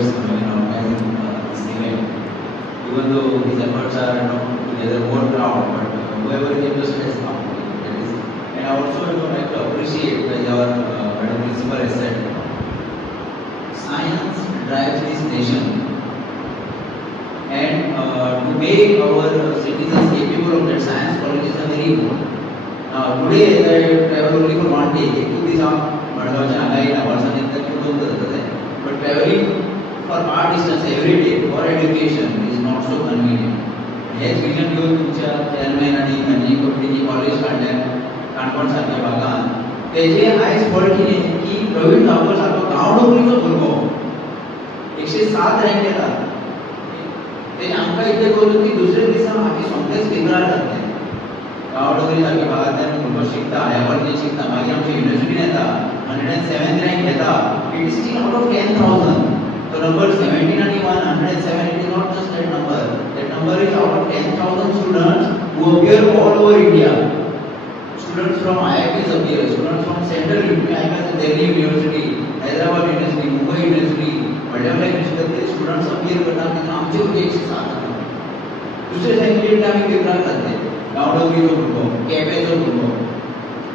towards organizing this event. Even though his efforts are to gather more crowd, but whoever is interested has come. That is, and I also like to appreciate as our Madam Principal has said, science drives this nation, and to make our citizens capable of that, science colleges are very important. Today I travel only for one day. एक तो भी आप मडगावच्या आगायला वर्षानंतर दोन करतात आहे. But traveling for far distance every day for education is not so convenient. H vision घेऊन तुमच्या चेअरमॅन आणि मॅनेजिंग कमिटीची कॉलेज काढल्या काणकोण सारख्या भागात त्याचे आयज फळ कितें की प्रवीण गांवकर सारको गांवडोंगरीचो भुरगो 107 रँक येता. तेणे आमकां इतलें करून की दुसऱ्या दिसा आमी सोमतेच पेपरार घातले. गांवडोंगरी सारक्या भागांतल्यान भुरगो शिकता, ह्या वर्षी शिकता, मागीर आमच्या युनिव्हर्सिटीन येता, 107 रँक घेता. It is steel out of 10,000. The number 17 and 107, it is not just that number. That number is out of 10,000 students who appear all over India. Students from IITs appear, students from Central Delhi University, Hyderabad University, Mumbai University, whatever university, students appear करतात. पण आमचे भुरगे 107 दुसरे subject आम्ही पेपरार घातले. गांवडोंगरीचो भुरगो, केपेंचो भुरगो,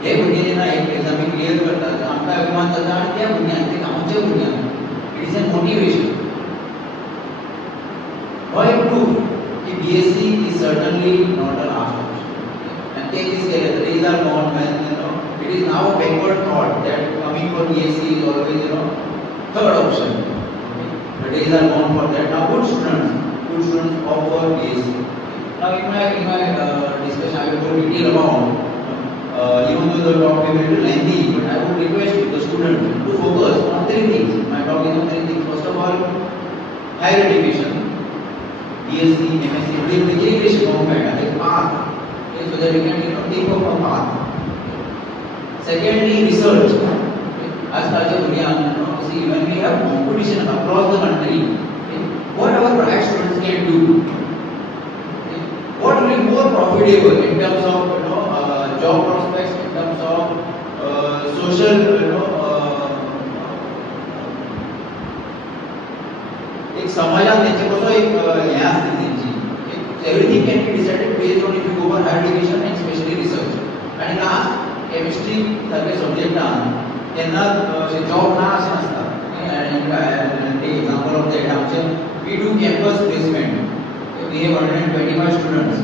हे भुरगे जेन्ना एक एग्जामी क्लियर करतात आमकां अभिमान जाता आनी त्या भुरग्यांक ते गांवच्या भुरग्यांक it is a motivation. Why prove that B.Sc is certainly not a last option. And take this care, the days are gone when it is now a backward thought that coming for B.Sc is always third option. The days are gone for that. Now good students opt for B.Sc. Now in my discussion I will go detail about. Even though the talk may be a little lengthy, but I would request the student to focus on three things. My talk is on three things. First of all, higher education, B.Sc, M.Sc, integration government as a path, okay, so that we can think of a path. Secondly, research. As Raja Bhuriyan, see, when we have competition across the country, okay, what our bright students can do, okay, what will be more profitable in terms of job prospects, in terms of social, एक समाजात त्यांचे कसो एक हे असते त्यांची. Everything can be decided based on if you go for higher education and specially research. आणि last chemistry सारखे सब्जेक्टान तेन्ना जॉब ना अशें नासता. एक्झाम्पल ऑफ दॅट आमचे we do campus placement. We have 125 students.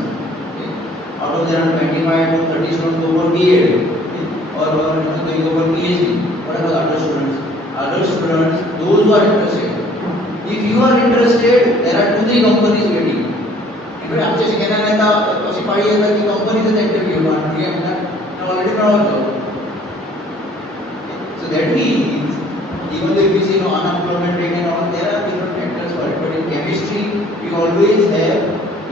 Out of them, 25 to 30 students go for B.Ed, or they go for PhD. What about other students? Other students, those who are interested. If you are interested, there are 2-3 companies waiting. In fact, आमच्या शिकण्यात आता अशी पाळी येतात की कंपनीचा interview आणि we have already found a job. So that means even though if you see unemployment rate and all, there are different factors for it. But in chemistry, we always have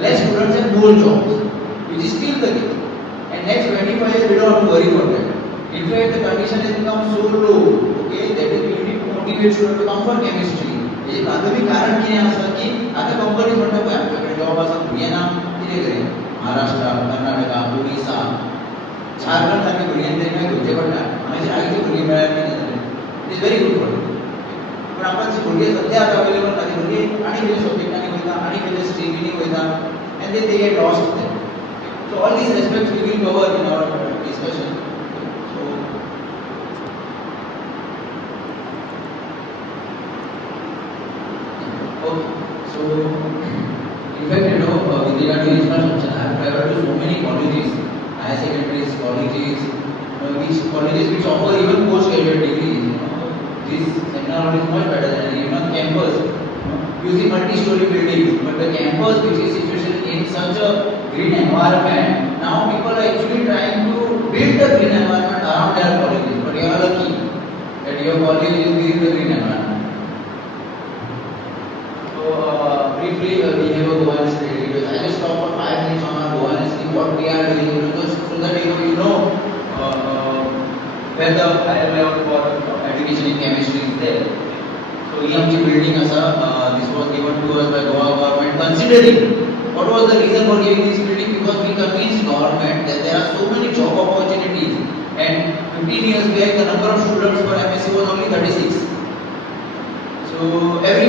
less students and more jobs, which is still the case. And next 25 years, we don't have to worry for that. In fact, the condition has become so low, okay, that we need to motivate students to come for chemistry. हे प्राथमिक कारण कितें आसा की आता company म्हणटा पळय आमच्याकडे job आसा भुरग्यांना कितें करें महाराष्ट्र, कर्नाटका, ओडिसा, झारखंड सारके भुरग्यांक तरी मागीर घेवचे पडटा. मागीर आयचे भुरगे मेळ्ळे की जातले. It is very good for पण आपण जे भुरगे सध्या आता अवेलेबल आसा ते भुरगे आनी खंयच्या सब्जेक्टांनी वयता आनी खंयच्या स्ट्रिमींनी वयता and then they get lost there. So all these aspects we will cover in our discussion. So in fact, with regard to infrastructure, I have traveled to so many colleges, higher secondaries, colleges, which offer even postgraduate degrees. This technology is much better than even campus. You see multi-story buildings, but the campus which is situated in such a green environment, now people are actually trying to build the green environment around their colleges. But you are lucky that your college is within the green environment. So briefly, we have a Goa University. I just talk for 5 minutes on our Goa University, what we are doing, because so that you know where the higher level for education in chemistry is there. So he आमची building असा, this was given to us by Goa government. Considering what was the reason for giving this building, because we convinced government that there are so many job opportunities, and 15 years back the number of students for MSc was only 36. So every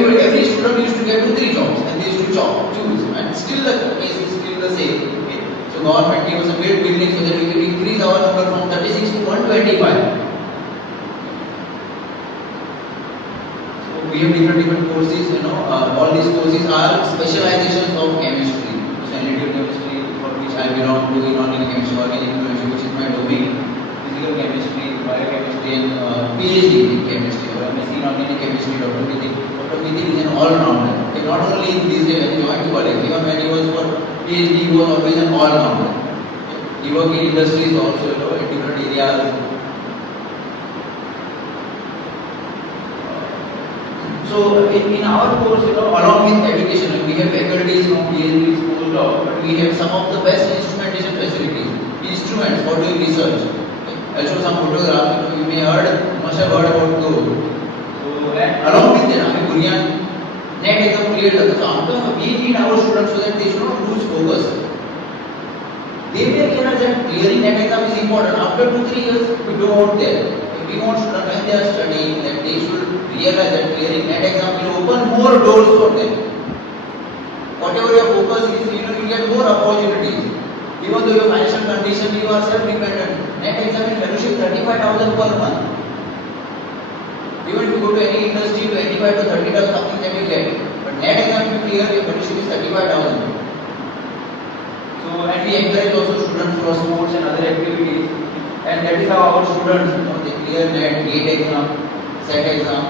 student used to get 2-3 jobs and they used to choose, and still the case is still the same. Okay? So government gave us a great building so that we can increase our number from 36 to 125. We have different courses, all these courses are specializations of chemistry. So analytical chemistry, for which I belong to, inorganic chemistry, organic chemistry, which is my domain, physical chemistry, biochemistry, and Ph.D. in chemistry, or M.Sc. in organic chemistry. Dr. Mithil is an all-rounder. Okay, not only in this day when he joined college, even when he was for Ph.D. he was always an all-rounder. Okay. He worked in industries also, in different areas. So in our course, along with education, we have faculties from B.Sc school law, but we have some of the best instrumentation facilities, instruments for doing research. Okay. I'll show some photographs. You must have heard about those. So and along with that, Buniyan net exam cleared. So we need our students so that they should not lose focus. They may realize that clearing net exam is important. After 2-3 years, we don't want there. We want students when they are studying that they should realize that clearing net exam will open more doors for them. Whatever your focus is, you get more opportunities. Even though your financial condition, you are self-dependent. Net exam in fellowship 35,000 per month. Even if you go to any industry, 25 to 30,000 something that you get. But net exam if you clear, your fellowship is 35,000. So and we encourage also students for sports and other activities. And that is how our students, they clear net, GATE exam, SET exam.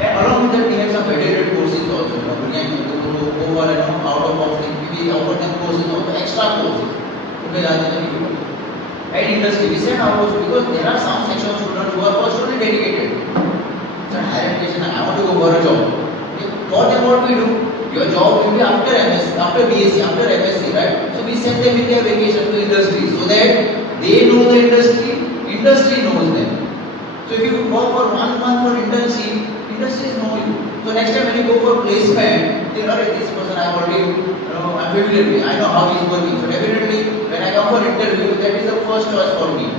And along with that, we have some accredited courses also. Buniyan go for out of box thing. We offer them courses also, extra courses. And industry, we send our courses because there are some section of students who are personally dedicated. It's a higher education. I want to go for a job. Okay. For them, what we do? Your job will be after MS, after B.Sc, after M.Sc, right? So we send them in their vacation to industry so that they know the industry knows them. So if you work for 1 month for internship, industries know you. So next time when you go for placement, they know that this person I already, I'm familiar with, I know how he's working. So definitely when I come for interview, that is the first choice for me.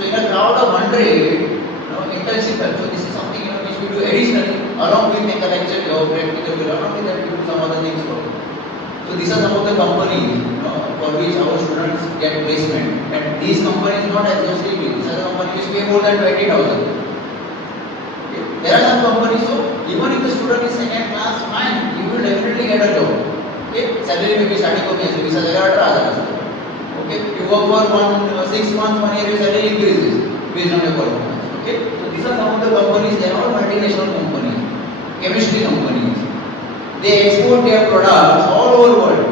So in a crowd of 100, internship, so this is something which we do additionally, along with make a lecture, practical, along with that we do some other things for you. So these are some of the companies for which our students get placement. And these companies not associated with. These are the companies which pay more than 20,000. Okay. There are some companies, so even if the student is second class, fine, you will definitely get a job. Okay. Salary may be starting from 20,000. Okay. You work for 6 months, 1 year, your salary increases based on your performance. Okay. So these are some of the companies. They are all multinational companies, chemistry companies. They export their products all over the world.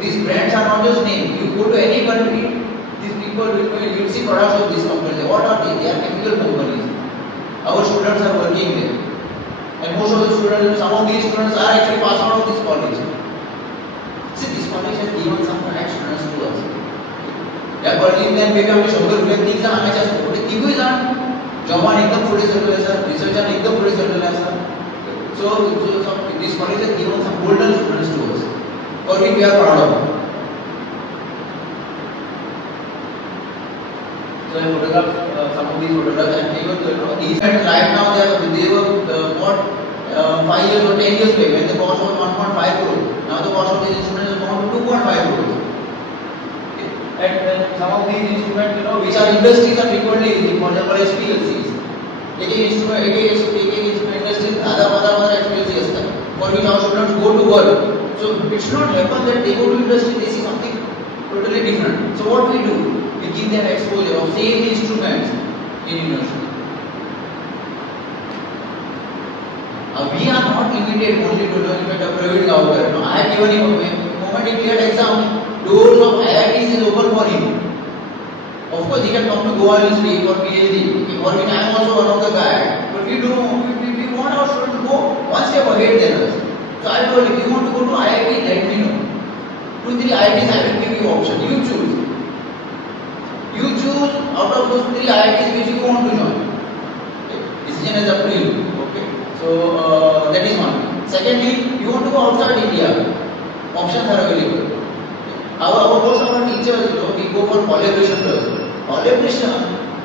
These brands are not just names. You go to any country, these people will see products of these companies. What are they? They are chemical companies. Our students are working there. And most of the students, some of these students are actually passed out of this college. See, this college has given some right students to us. त्या कॉलेजींतल्यान maybe आमचे 100 रुपये 3 जाण आमचे आसता. पण तिगूय जाण जॉबान एकदम फुडें सरलेले आसा, रिसर्चान एकदम फुडें सरलेले आसा. So this college has given some golden students to us, for which we are proud of. So I photographed some of these photographs, and even these right now they were what 5 years or 10 years back when the cost was 1.5 crore. Now the cost of these instruments has gone to 2.5 crores. Okay. And some of these instruments, which are industries are frequently using, for example, HPLCs. एक instrument industries other HPLC असतात, for which our students go to work. So it should not happen that they go to industry, they see something totally different. So what we do? We give them exposure of same instruments in university. We are not limited only to doing a private government. I have given him a moment he cleared exam, doors of IITs is open for him. Of course, he can come to Goa University for Ph.D. For which I am also one of the guys. But we want our students to go one step ahead than us. So I told him, if you want to go to IIT, let me know. 2-3 IITs I will give you option. You choose. You choose out of those 3 IITs which you want to join. Okay. Decision is up to you. Okay. So that is one. Secondly, you want to go outside India. Options are available. Most of our teachers, we go for collaboration. Collaboration,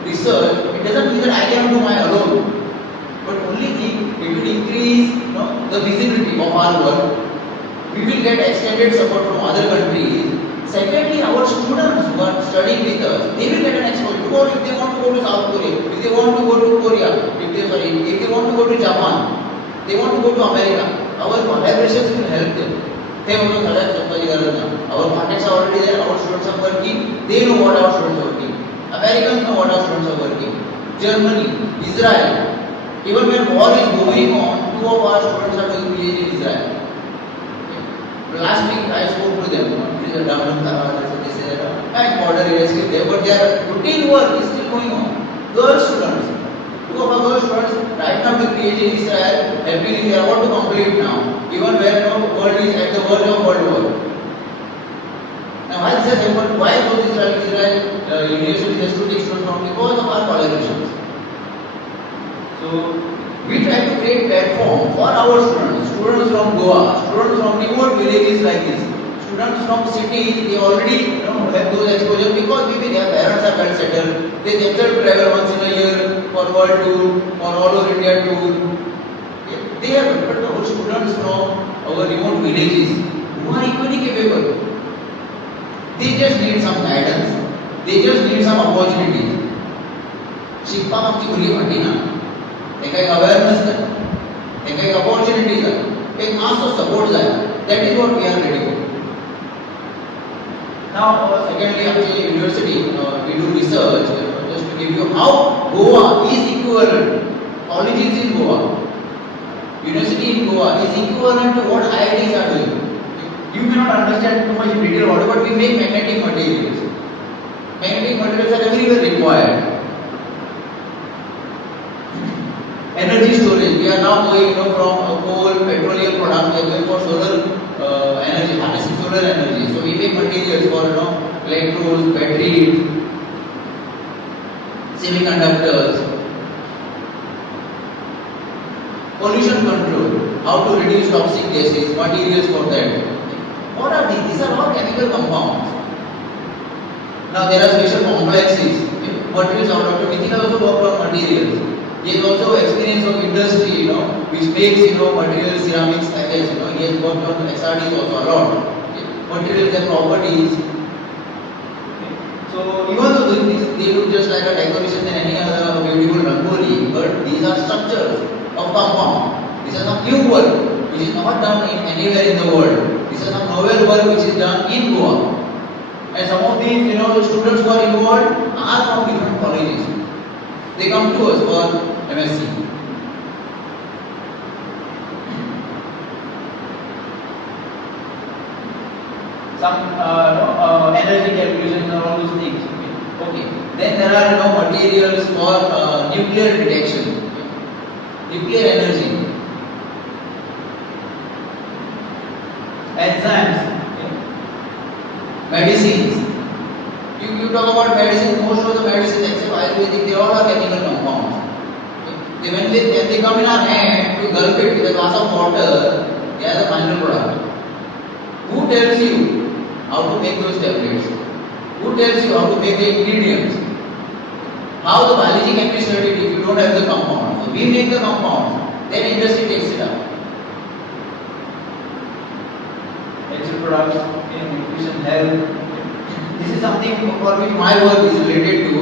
research, it doesn't mean that I can do my alone. But only thing, it will increase, the visibility of our work. We will get extended support from other countries. Secondly, our students who are studying with us, they will get an exposure. Or if they want to go to South Korea, if they want to go to Korea, if they want to go to Japan, they want to go to America, our collaborations will help them. Our contacts are already there, our students are working, they know what our students are working. Americans know what our students are working. Germany, Israel, even when war is going on, 2 of our students are doing PhD in Israel. Last week I spoke to them, border areas there, but their routine work is still going on. Girl students, 2 of our girl students right now doing PhD in Israel, helping they are about to complete now, even where the world is at the verge of World War. Now why this has happened? Why those Israel universities has to take students from? Because of our collaborations. So we try to create platform for our students from Goa, students from remote villages like this, students from cities, they already have those exposure because maybe their parents are well settled, they themselves travel once in a year for world tour, for all over India tour. They have, but our students from our remote villages who are equally capable, they just need some guidance, they just need some opportunity. शिकपा आमची भुरगीं फाटी ना, ताका एक awareness जाय, ताका एक opportunity जाय, एक मास्स ऑफ सपोर्ट जाय. That is what we are ready for. Now, secondly, actually, university, we do research just to give you how Goa is equivalent. Colleges in Goa, university in Goa is equivalent to what IITs are doing. You may not understand too much in detail about it, but we make magnetic materials. Magnetic materials are everywhere required. Energy storage. We are now going, from coal, petroleum products. We are going for solar energy, harnessing solar energy. So we make materials for, electrodes, batteries, semiconductors, pollution control. How to reduce toxic gases, materials for that. What are these? These are all chemical compounds. Now there are special complexes. Materials are Dr. Nitin has also worked on materials. He has also experience of industry, which makes, materials, ceramics, like this, he has worked on SRDs also a lot. Materials and properties. So even though they look just like a decoration than any other beautiful rangoli, but these are structures of compound. This is some new work which is not done anywhere in the world. This is some novel work which is done in Goa. And some of these, the students who are involved are from different colleges. They come to us for MSc. Some energy calculations and all those things. Okay. Then there are materials for nuclear detection, nuclear energy, enzymes, medicines. You talk about medicine, most of the medicines except Ayurvedic, they all are chemical compounds. When they come in our hand, to gulp it with a glass of water, they are the final product. Who tells you how to make those tablets? Who tells you how to make the ingredients? How the biology can be studied if you don't have the compound? So we make the compound, then industry takes it up. Natural products, nutrition, health. This is something for which my work is related to.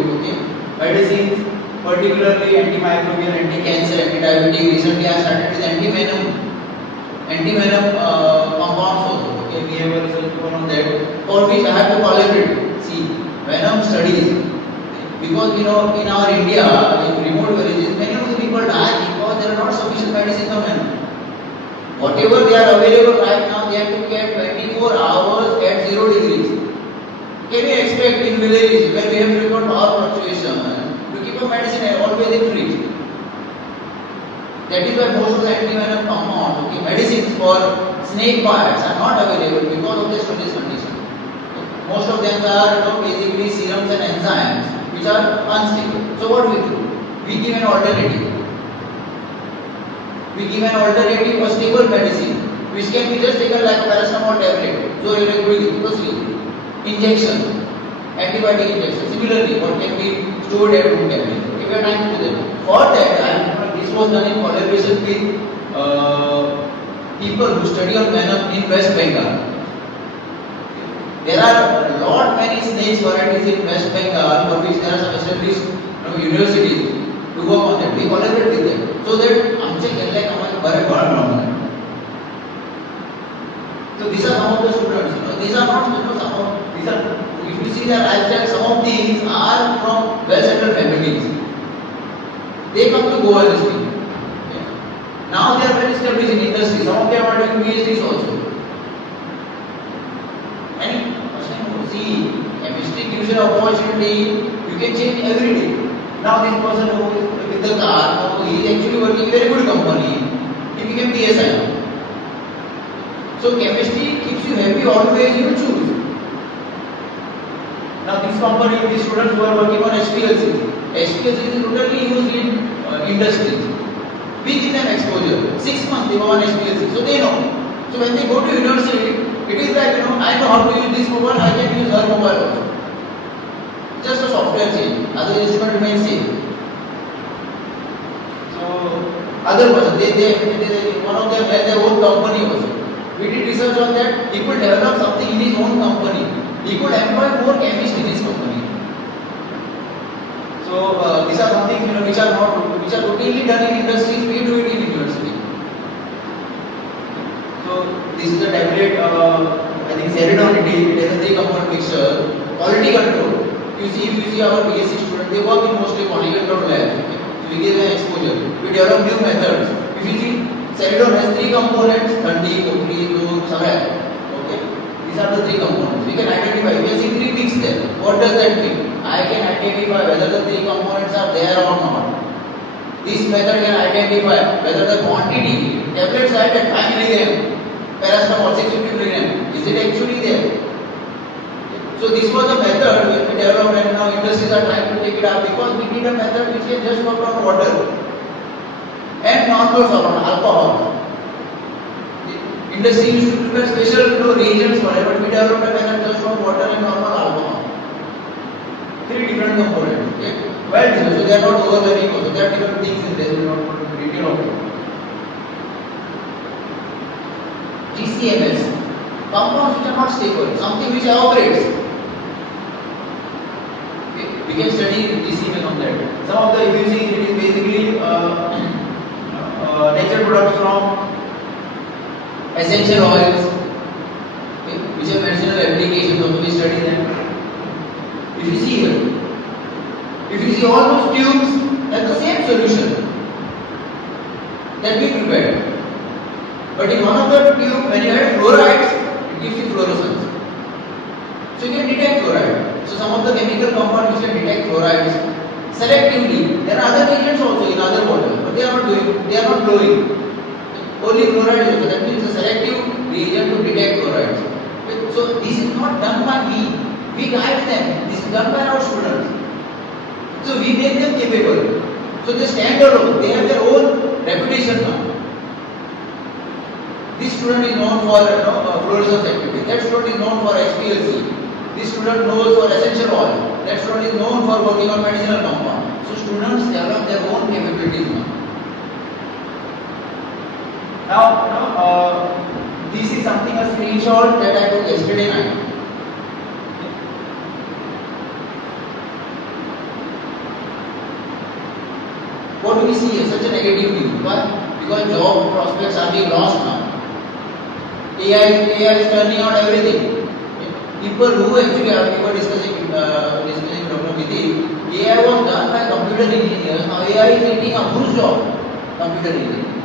Medicines, particularly antimicrobial, anti-cancer, anti-diabetic. Recently I started with anti-venom compounds also. We have a research program on that, for which I have to collaborate. See, venom studies. Because in our India, in remote villages, many of the people die because there are not sufficient medicines for venom. Whatever they are available right now, they have to get 24 hours at 0 degrees. Can we expect in villages where we have frequent power fluctuation to keep a medicine always in fridge? That is why most of the antivenom compounds, medicines for snake bites are not available because of this condition. Most of them are basically serums and enzymes which are unstable. So what do? We give an alternative. We give an alternative for stable medicine, which can be just taken like a paracetamol tablet. So injection, antibiotic injection. Similarly, what can be stored at room temperature. We are trying to do that. For that, this was done in collaboration with people who study on venom in West Bengal. There are a lot many snakes varieties in West Bengal for which there are some established universities to work on that. We collaborate with them so that आमचे केल्ले कामाक बरे बळ मेळोंक. So these are some of the students. These are not some of these are. If you see their lifestyle, some of these are from well-settled families. They come to Goa University. Now they are well established in industry. Some of them are doing B.Scs also. And see, chemistry gives you an opportunity. You can change every day. Now this person who is with the car, he is actually working in a very good company. He became Desai. So chemistry keeps you happy always. You choose. Now this company, these students who are working on HPLC. HPLC is totally used in industries. We give them exposure. 6 months they go on HPLC, so they know. So when they go to university, it is like I know how to use this mobile, I can use her mobile also. Just a software change. Other instrument remains same. So other person, they one of them has their own company also. We did research on that. He could develop something in his own company. He could employ more chemists in his company. So these are some things which are routinely done in industries. We do it in university. So this is the tablet. I think serodonity. It has a 3-component mixture. Quality control. If you see our B.Sc students, they work in mostly quality control lab. So we give them exposure. We develop new methods. If you see, serodon has 3 components: thandi, kokri, zone, samay. Okay. These are the 3 components. We can identify. You can see 3 things there. What does that mean? I can identify whether the 3 components are there or not. This method can identify whether the quantity, tablet size at 5 mg, paracetamol 650 mg, is it actually there? So this was a method which we developed, and now industries are trying to take it up because we need a method which can just work on water and normal solvent, alcohol. Industry used to prepare special reagents for it, but we developed a method just for water and normal alcohol. 3 different components. Okay? Well, so they are not overlapping also. There are different things in there. We will not go into detail of it. GCMS, compounds which are not stable, something which evaporates. Okay? We can study GCMS on that. Some of the, if you see, it is basically natural products from essential oils, okay, which have medicinal applications. Also, we study them. If you see here, if you see all those tubes have the same solution that we prepared, but in one of the tube, when you add fluorides, it gives you fluorescence. So you can detect fluoride. So some of the chemical compounds which can detect fluorides selectively. There are other agents also in other water, but they are not glowing. Only fluoride is also. That means a selective reagent to detect fluorides. So this is not done by me. We guide them. This is done by our students. So we make them capable. So they stand alone. They have their own reputation now. This student is known for fluorescence activity. That student is known for HPLC. This student knows for essential oil. That student is known for working on medicinal compound. So students develop their own capabilities now. Now, this is something, a screenshot that I took yesterday night. What do we see here? Such a negative news. Why? Because job prospects are being lost now. AI is turning out everything. People who actually we were discussing Dr. Viti, AI was done by computer engineers. Now AI is eating up whose job? Computer engineering.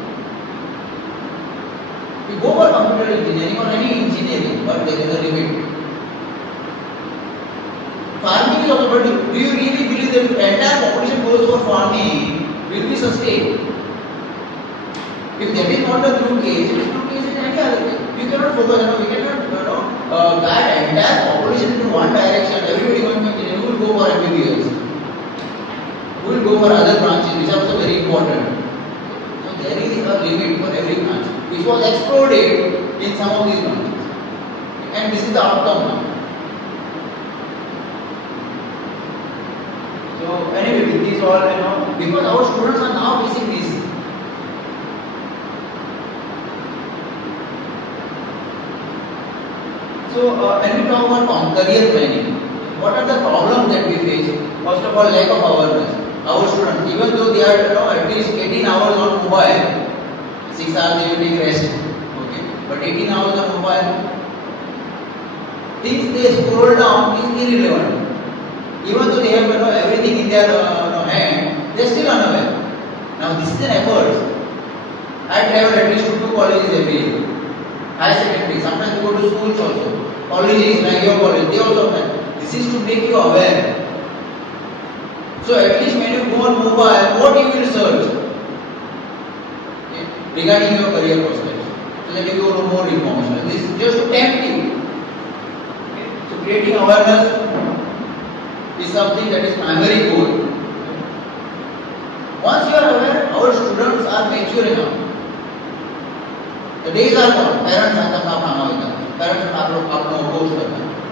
We go for computer engineering or any engineering, but there is a limit. Farming is also, but do you really believe that the entire population goes for farming will be sustained? If that is not the true case, it is true case in any other thing. You cannot focus, we cannot guide entire population into one direction. Everybody going to engineering, who will go for MBBS? Who will go for other branches, which are also very important. So there is a limit for every branch, which was exploded in some of these branches. And this is the outcome now. So anyway, with these all, because our students are now facing this. So when we talk about career planning, what are the problems that we face? First of all, lack of awareness. Our students, even though they are at least 18 hours on mobile, 6 hours they will take rest. Okay, but 18 hours on mobile, things they scroll down is irrelevant. Even though they have everything in their hand, they are still unaware. Now this is an effort. I travel at least to 2 colleges every year. Higher secondary, sometimes we go to schools also. Colleges like your college, they also have. This is to make you aware. So at least when you go on mobile, what you will search regarding your career prospects, so that you will know more information. This is just to tempt you. So creating awareness is something that is primary goal. Once you are aware, our students are mature enough. The days are gone. Parents are the parents are course.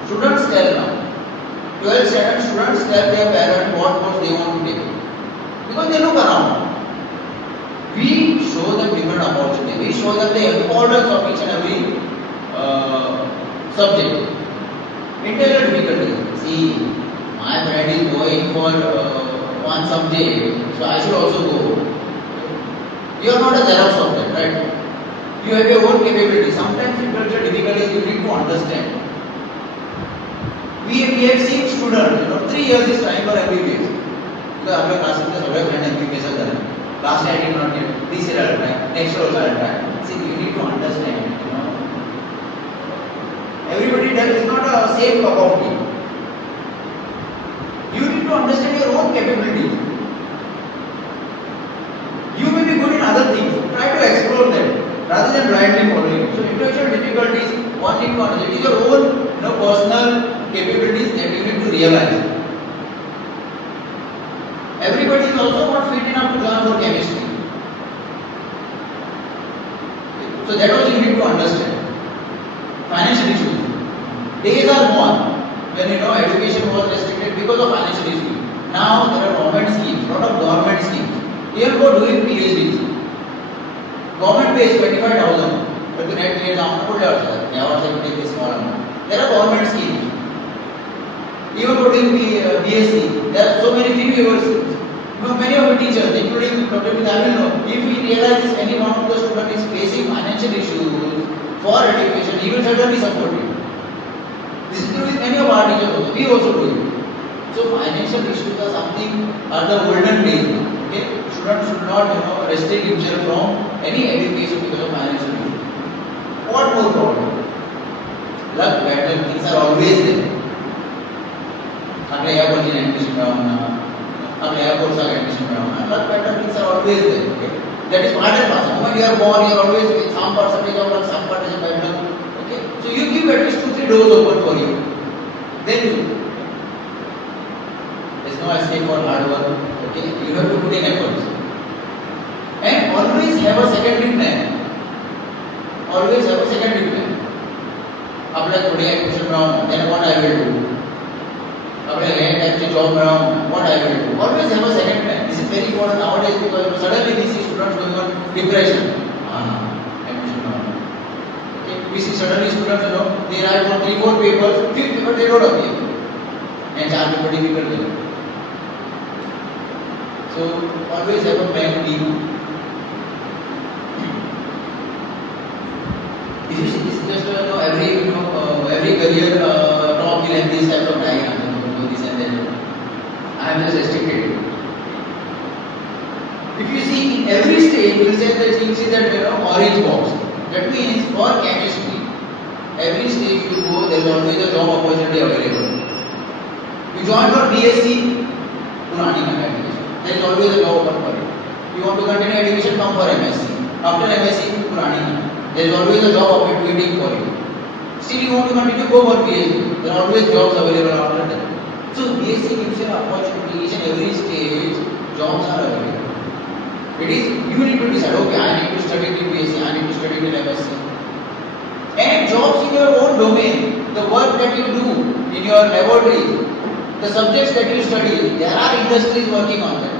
Students tell now. 12th standard students tell their parents what course they want to take. Because they look around. We show them different opportunities. We show them the importance of each and every subject. Integral difficulties. See, my friend is going for one subject, so I should also go. You are not a xerox of that, right? You have your own capability. Sometimes intellectual difficulties you need to understand. We have seen students, 3 years is trying for MBBS. So our class में सब friend MBBS कर रहे हैं. Last I did not get. This year I'll try. Next year also I'll try. See, you need to understand. Everybody does is not a same cup of tea. You need to understand your own capabilities. You may be good in other things. Try to explore them rather than blindly following. So intellectual difficulties, one need to understand. It is your own personal capabilities that you need to realize. Everybody is also not fit enough to learn for chemistry. So that also you need to understand. Financial issues. Days are gone when education was restricted because of financial issues. Now there are government schemes, lot of government schemes. Even for doing PhDs, government pays 25,000, but the net pays down to take this small amount. There are government schemes. Even for doing B.Sc, there are so many free universities. Many of the teachers, including Dr. Kadam, if we realize any one of the students is facing financial issues for education, he will certainly support it. This is true with many of our teachers also. We also do it. So financial issues are something are the golden days. Okay, students should not restrict himself from any education because of financial issues. What more problem? Luck, bad luck, things are always there. आपने यहाँ पर admission कराना, आपने यहाँ पर सारे admission कराना, luck, bad luck, things are always there. Okay, that is part and parcel. When you are born, you are always with some percentage of luck, some percentage of bad luck. Okay, so you give at least 2-3 doors open for you. Then you. There's no escape for hard work. Okay, you have to put in efforts. And always have a secondary plan. Always have a secondary plan. आपने थोड़ी admission कराना, then what I will do? आपने नए type से job कराना, what I will do? Always have a second plan. This is very important nowadays because suddenly we see students going on depression. Admission कराना. Okay, we see suddenly students they write for 3-4 papers, 5th paper they don't appear, and 4 paper difficult. So always have a plan B. If you see this is just every career talk will have this type of diagram, this and that. I am just restricted. If you see in every stage, you will say that you see that orange box. That means for chemistry, every stage you go, there is always a job opportunity available. You join for B.Sc, Purani education. There is always a job open for it. You want to continue education, come for M.Sc. After M.Sc, Purani. There is always a job opportunity for you. Still you want to continue, go for PhD. There are always jobs available after that. So B.Sc gives you an opportunity. Each and every stage, jobs are available. It is, you need to decide, okay, I need to study in B.Sc, I need to study in M.Sc. And jobs in your own domain, the work that you do in your laboratory, the subjects that you study, there are industries working on that.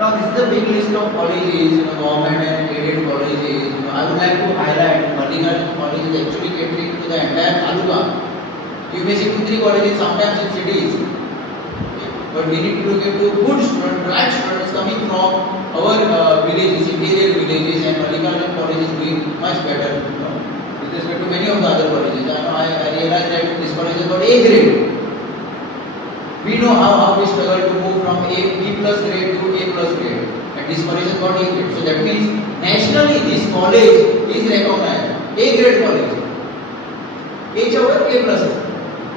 Now this is a big list of colleges, government and aided colleges. I would like to highlight Mallikarjun college is actually catering to the entire taluka. You may see 2-3 colleges sometimes in cities, but we need to look into good students, bright students coming from our villages, interior villages, and Mallikarjun college is doing much better with respect to many of the other colleges. I realize that this college has got A grade. We know how we struggle to move from B plus grade to A plus grade, and this college has got A grade. So that means nationally this college is recognized, A grade college. H over A plus.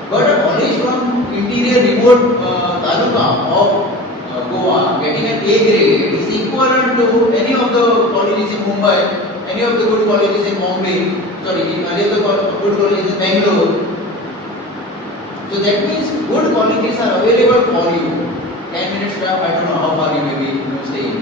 But a college from interior remote taluka of Goa getting an A grade is equivalent to any of the colleges in Mumbai, any of the good colleges in Bombay, any of the good colleges in Bangalore. So that means good colleges are available for you. 10 minutes drive, I don't know how far you may be staying.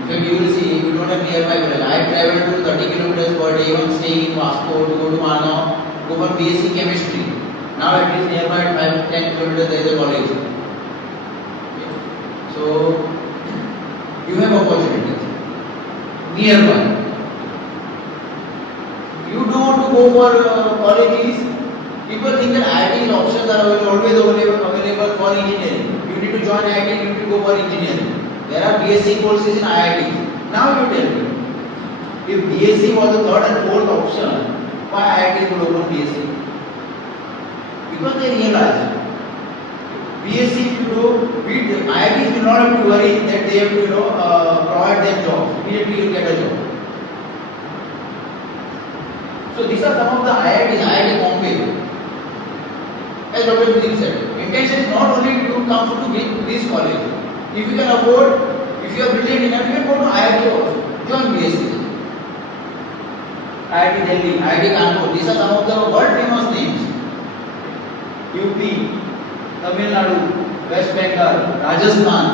In fact, you will see, you don't have nearby college. I have traveled to 30 kilometers per day, even staying in Vasco to go to Manju, go for B.Sc chemistry. Now it is nearby at 5-10 kilometers there is a college. So you have opportunities nearby. You don't want to go for colleges. People think that IIT options are always available for engineering. You need to join IIT, you need to go for engineering. There are B.Sc courses in IIT. Now you tell me, if B.Sc was the third and fourth option, why IIT would open B.Sc? Because they realize B.Sc if you do, IITs will not have to worry that they have to provide their jobs. Immediately you get a job. So these are some of the IITs, IIT Bombay. As Dr. Deep said, intention is not only to come to this college. If you can afford, if you are brilliant enough, you can go to IIT also. Join B.Sc. IIT Delhi, IIT Canacona, these are some of the world famous names. UP, Tamil Nadu, West Bengal, Rajasthan,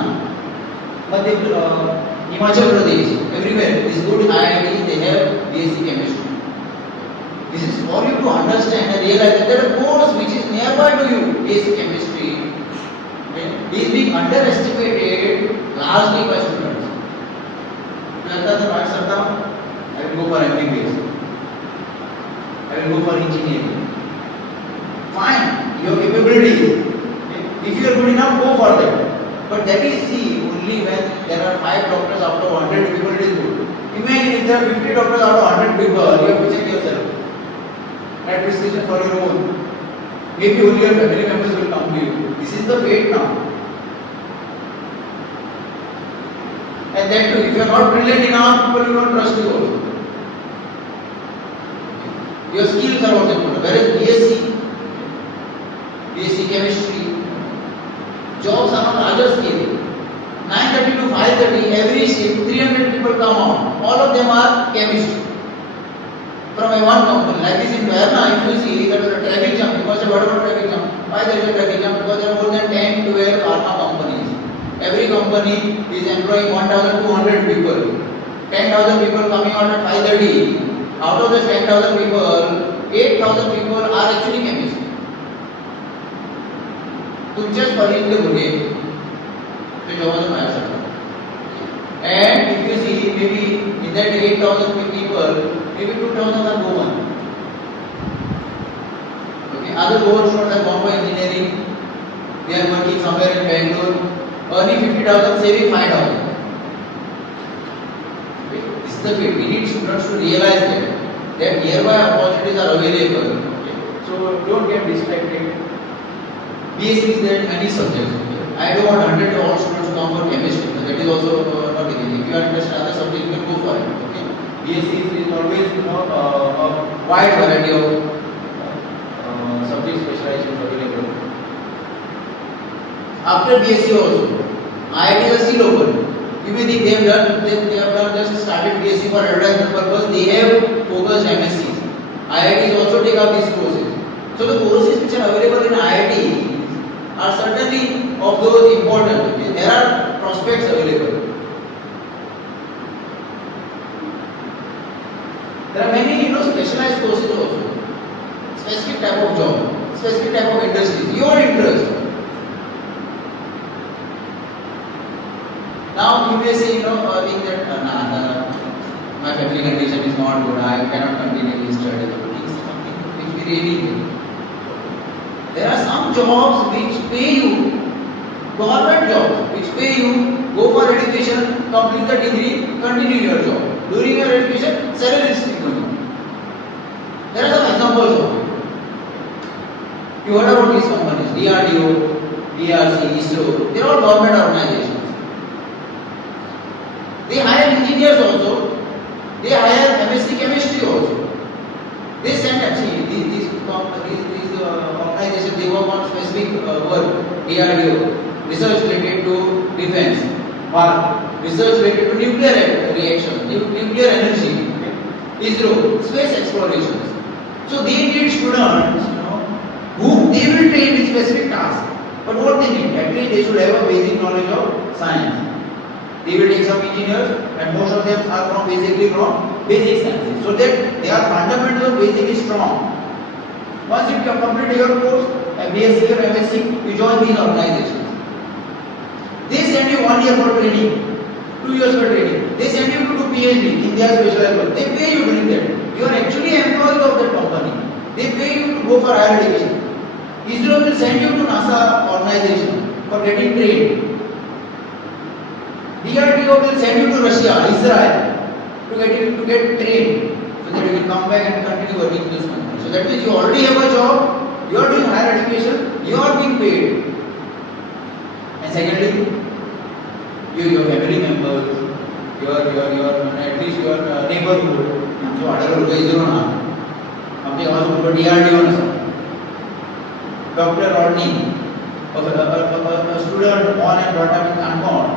Himachal Pradesh, everywhere. These good IITs, they have B.Sc chemistry. This is for you to understand and realize that there are course which is nearby to you, B.Sc chemistry, is being underestimated largely by students. I will go for MBBS. I will go for engineering. Fine, your capabilities. If you are good enough, go for them. But that is only when there are 5 doctors out of 100 people, it is good. Imagine if there are 50 doctors out of 100 people, you have to check yourself. That decision for your own. Maybe only your family members will come to you. This is the fate now. And that too, if you are not brilliant enough, people will not trust you also. Your skills are also important. Whereas B.Sc chemistry, jobs are on larger scale. 9:30 to 5:30, every shift, 300 people come out. All of them are chemists. From a one company, like this in pharma, if you see there is a traffic jam, you must have heard about traffic jam. Why there is a traffic jam? Because there are more than 10 to 12 pharma companies. Every company is employing 1,200 people. 10,000 people coming out at 5:30. Out of those 10,000 people, 8,000 people are actually chemists. तुमच्याच कॉलेजले भुरगे ते जॉबाचे भायर सरतात. And if you see, maybe in that 8,000 people, maybe 2,000 are women. Okay, other women students have gone for engineering. They are working somewhere in Bangalore, earning 50,000, saving 5,000. Okay, this is the way we need students to realize that nearby opportunities are available. Okay, so don't get distracted. B.Sc is there in many subjects. Okay? I don't want 100 all students to come for chemistry. That is also not the case. If you are interested in other subjects, you can go for it. Okay? B.Sc is always a wide variety of subject specializations available. After B.Sc also, IITs are still open. You may think they have done just started B.Sc for advertisement purpose. They have focused MScs. IITs also take up these courses. So the courses which are available in IIT are certainly of those important. Okay? There are prospects available. There are many specialized courses also, specific type of job. specific type of industries, your interest. Now you may say, think that my family condition is not good, I cannot continue this study. It's something which we really need. There are some jobs which pay you, government jobs which pay you, go for education, complete the degree, continue your job. During your education, salary is equal. There are some examples of it. You heard about these companies, DRDO, B.Sc, ISRO, they are all government organizations. They hire engineers also, they hire M.Sc chemistry also. They send actually these organizations, they work on specific work, DRDO, research related to defense, or research related to nuclear reactions, nuclear energy, ISRO, space explorations. So they need students, who they will train in specific tasks. But what they need, at least they should have a basic knowledge of science. They will take some engineers, and most of them are from basically from basic sciences, so that their fundamentals of basic is strong. Once you complete your course, a B.Sc or M.Sc, you join these organizations. They send you 1 year for training, 2 years for training. They send you to do PhD in their specialized work. They pay you doing that. You are actually employees of that company. They pay you to go for higher education. ISRO will send you to NASA organization for getting trained. DRDO will send you to Russia, Israel, to get trained, so that you can come back and continue working in this country. So that means you already have a job, you are doing higher education, you are being paid. And secondly, your family members, at least your neighborhood, so whatever ISRO now. हमने also DRDO ना Dr. Rodney, a student born and brought up in Canacona,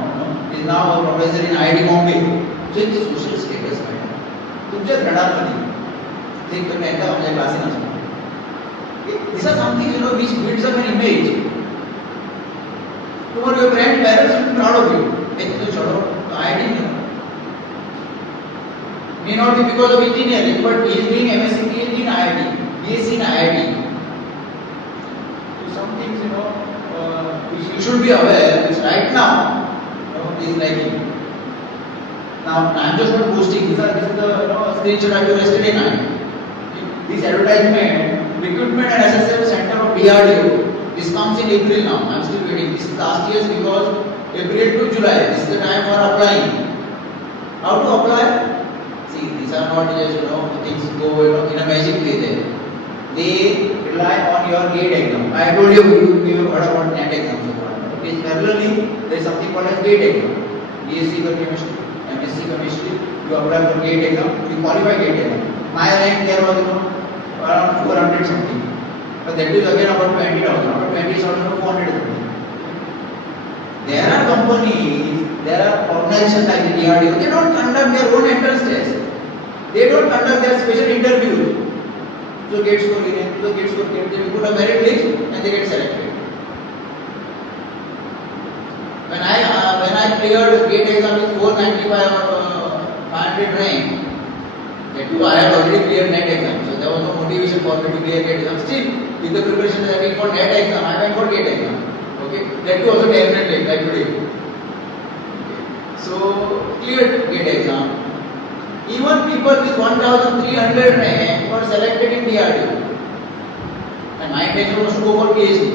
is now a professor in IIT Bombay. So in this social status, तुमचे प्रणाली, think तुमने ऐसा अपने class में ना. These are something which builds up an image. Your grandparents will be proud of you. एक तो छोड़ो, IIT में. May not be because of engineering, but he is doing M.Sc PhD in IIT, B.Sc in IIT. So some things which you should be aware, which right now is lacking. Now I am just not boasting. This is the screenshot I took yesterday night. This advertisement, recruitment and assessment center of DRDO. This comes in April now. I am still waiting. This is last year's because April to July. This is the time for applying. How to apply? See, these are not just things go in a magic way there. They rely on your GATE exam. I told you have heard about NET exam so far. Okay, parallelly there is something called as GATE exam. B.Sc chemistry, M.Sc chemistry. You apply for GATE exam. You qualify GATE exam. My rank there was around 400 something. But that is again about 20,000. About 20,000 to 400 something. There are companies, there are organizations like the DRDO. They don't conduct their own entrance test. They don't conduct their special interviews. So GATE score, they put a merit list and they get selected. When I cleared GATE exam with 495 or 500 rank, that too I had already cleared NET exam, so there was no motivation for me to clear GATE exam. Still, with the preparation that I did for NET exam, I went for GATE exam. Okay, that too also definitely like today. So cleared GATE exam. Even people with 1,300 rank were selected in DRDO. And my intention was to go for PhD.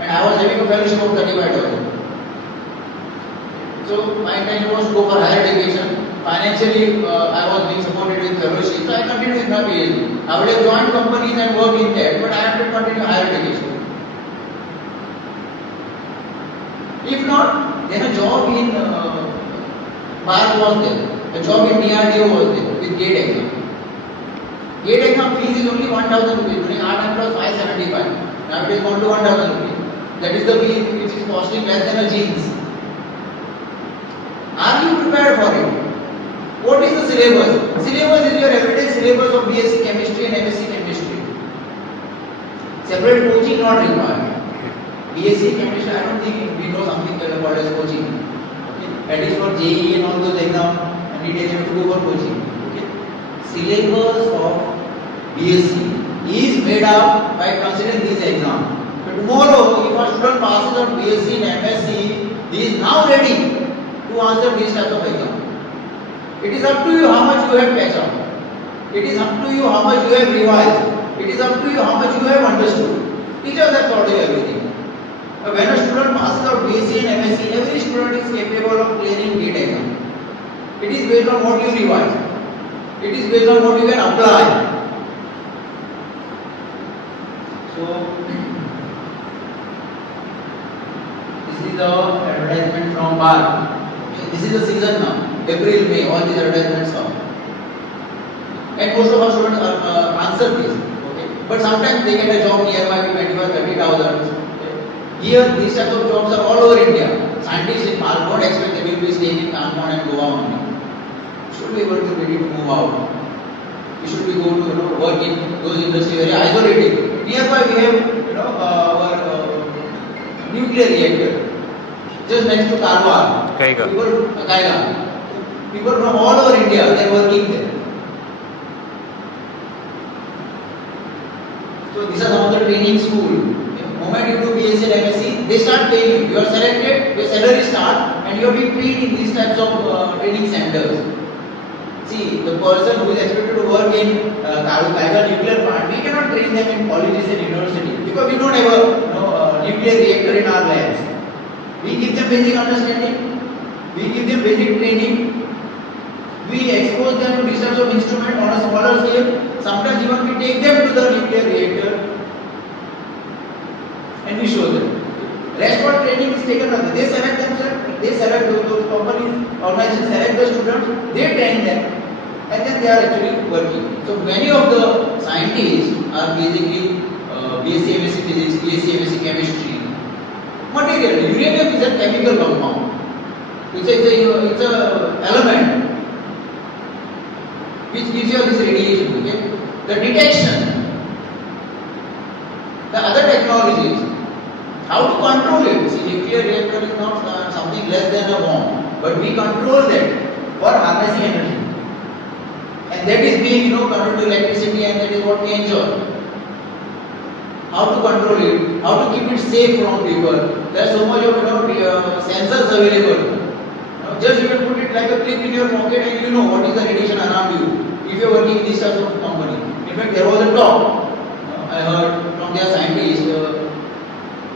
And I was having a fellowship of 35,000. So my intention was to go for higher education. Financially, I was being supported with fellowship, so I continued with my PhD. I would have joined companies and worked in that, but I have to continue higher education. If not, then a job in bar was there. A job in DRDO was there with GATE exam. GATE exam fees is only 1,000 rupees. During our time it was 575. Now it is gone to 1,000 rupees. That is the fee which is costing less than a jeans. Are you prepared for it? What is the syllabus? Syllabus is your everyday syllabus of B.Sc chemistry and M.Sc chemistry. Separate coaching not required. B.Sc chemistry, I don't think we know something called as coaching. Okay. That is for JEE and all those exams. And it is to go for coaching. Okay. Syllabus of B.Sc is made up by considering this exam. So tomorrow, if a student passes on B.Sc and M.Sc, he is now ready to answer these types of exam. It is up to you how much you have catch up. It is up to you how much you have revised. It is up to you how much you have understood. Teachers have taught you everything. When a student passes out B.Sc and M.Sc, every student is capable of clearing GATE exam. It is based on what you revise. It is based on what you can apply. So, this is the advertisement from bar. This is the season now. April, May, all these advertisements come. And most of our students answer this. Okay? But sometimes they get a job nearby with 25,000, 30,000. Here, these types of jobs are all over India. Scientists in Mallikarjun don't expect they will be staying in Canacona and Goa only. You should be able to ready to move out. You should be go to work in those industries very isolated. Nearby we have our nuclear reactor just next to Karwar. People from all over India they are working there. So these are some of the training school. Moment you do B.Sc and M.Sc, they start paying you. You are selected, your salary starts, and you are being trained in these types of training centers. See, the person who is expected to work in Kaiga nuclear plant, we cannot train them in colleges and universities because we don't have a nuclear reactor in our labs. We give them basic understanding, we give them basic training, we expose them to these types of instruments on a smaller scale. Sometimes even we take them to the nuclear reactor. And we show them. Rest of training is taken up. They select themselves, they select those companies, organizations select the students, they train them, and then they are actually working. So many of the scientists are basically B.Sc, M.Sc physics, B.Sc, M.Sc chemistry. Material, uranium is a chemical compound. It's a element which gives you this radiation. Okay? The detection, the other technologies. How to control it? See, nuclear reactor is not something less than a bomb, but we control that for harnessing energy, and that is being converted to electricity, and that is what we enjoy. How to control it? How to keep it safe from people? There are so much of sensors available. Just you can put it like a clip in your pocket, and you know what is the radiation around you. If you are working in this type of company, in fact, there was a talk I heard from their scientists.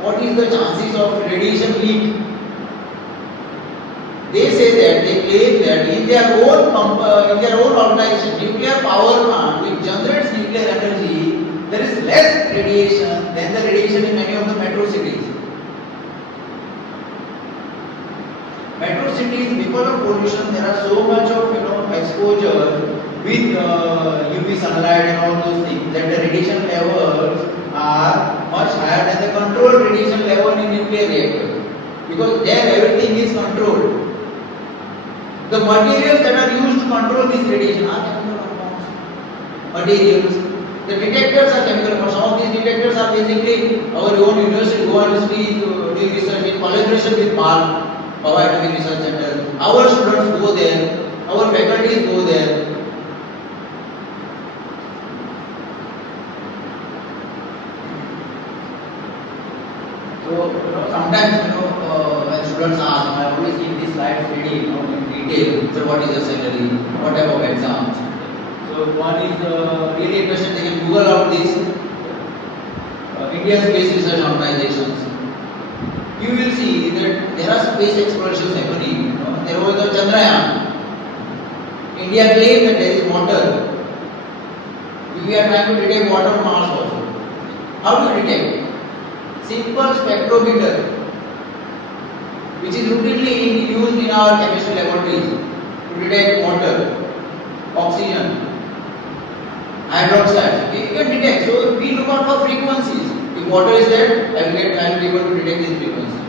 What is the chances of radiation leak? They say that they claim that in their own organization, nuclear power plant which generates nuclear energy, there is less radiation than the radiation in many of the metro cities. Metro cities, because of pollution, there are so much of exposure with UV sunlight and all those things that the radiation levels are much higher than the controlled radiation level in nuclear reactor, because there everything is controlled. The materials that are used to control this radiation are chemical compounds. Materials. The detectors are chemical compounds. Some of these detectors are basically our own university, Goa University is doing research in collaboration with Power Atomic Research Center. Our students go there, our faculties go there. So sometimes when students ask, I always keep these slides ready in detail. So what is the salary? What type of exams? So one is really a question. They can Google out this Indian Space Research Organizations. You will see that there are space explorations happening. There was the Chandrayaan. India claimed that there is water. We are trying to detect water on Mars also. How do you detect? Simple spectrometer, which is routinely used in our chemistry laboratories to detect water, oxygen, hydroxide. You can detect. So we look out for frequencies. If water is there, I will be able to detect this frequency.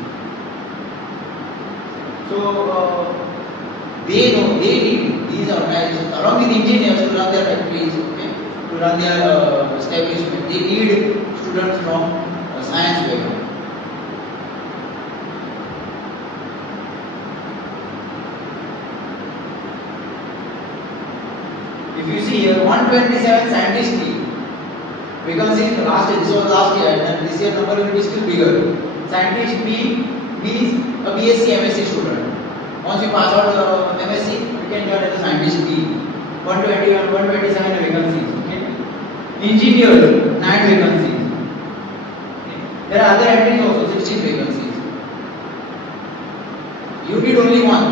So they need these organizations along with engineers to run their factories, to run their establishment. They need students from science background. If you see here, 127 scientists team. Vacancies last year, this was last year, and this year number will be still bigger. Scientist B means a B.Sc MSc student. Once you pass out MSc, you can join as a scientist B. 121, 127 vacancies. Okay. Engineers, 9 vacancies. Okay. There are other entries also, 16 vacancies. You need only one.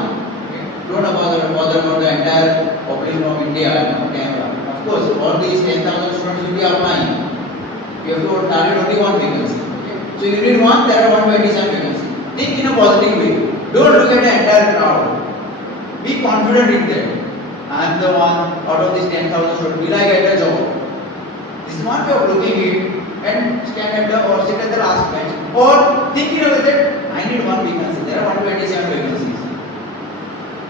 Okay. Don't bother about the entire population of India. Of course, all these 10,000 students will be applying. You have to target only one vacancy. Okay. So you need one, there are 127 vacancies. Think in a positive way. Don't look at the entire crowd. Be confident in that. I am the one out of these 10,000 students. Will I get a job? This is one way of looking at it and stand at the or sit at the last bench. Or think in a way that I need one vacancy. There are 127 vacancies.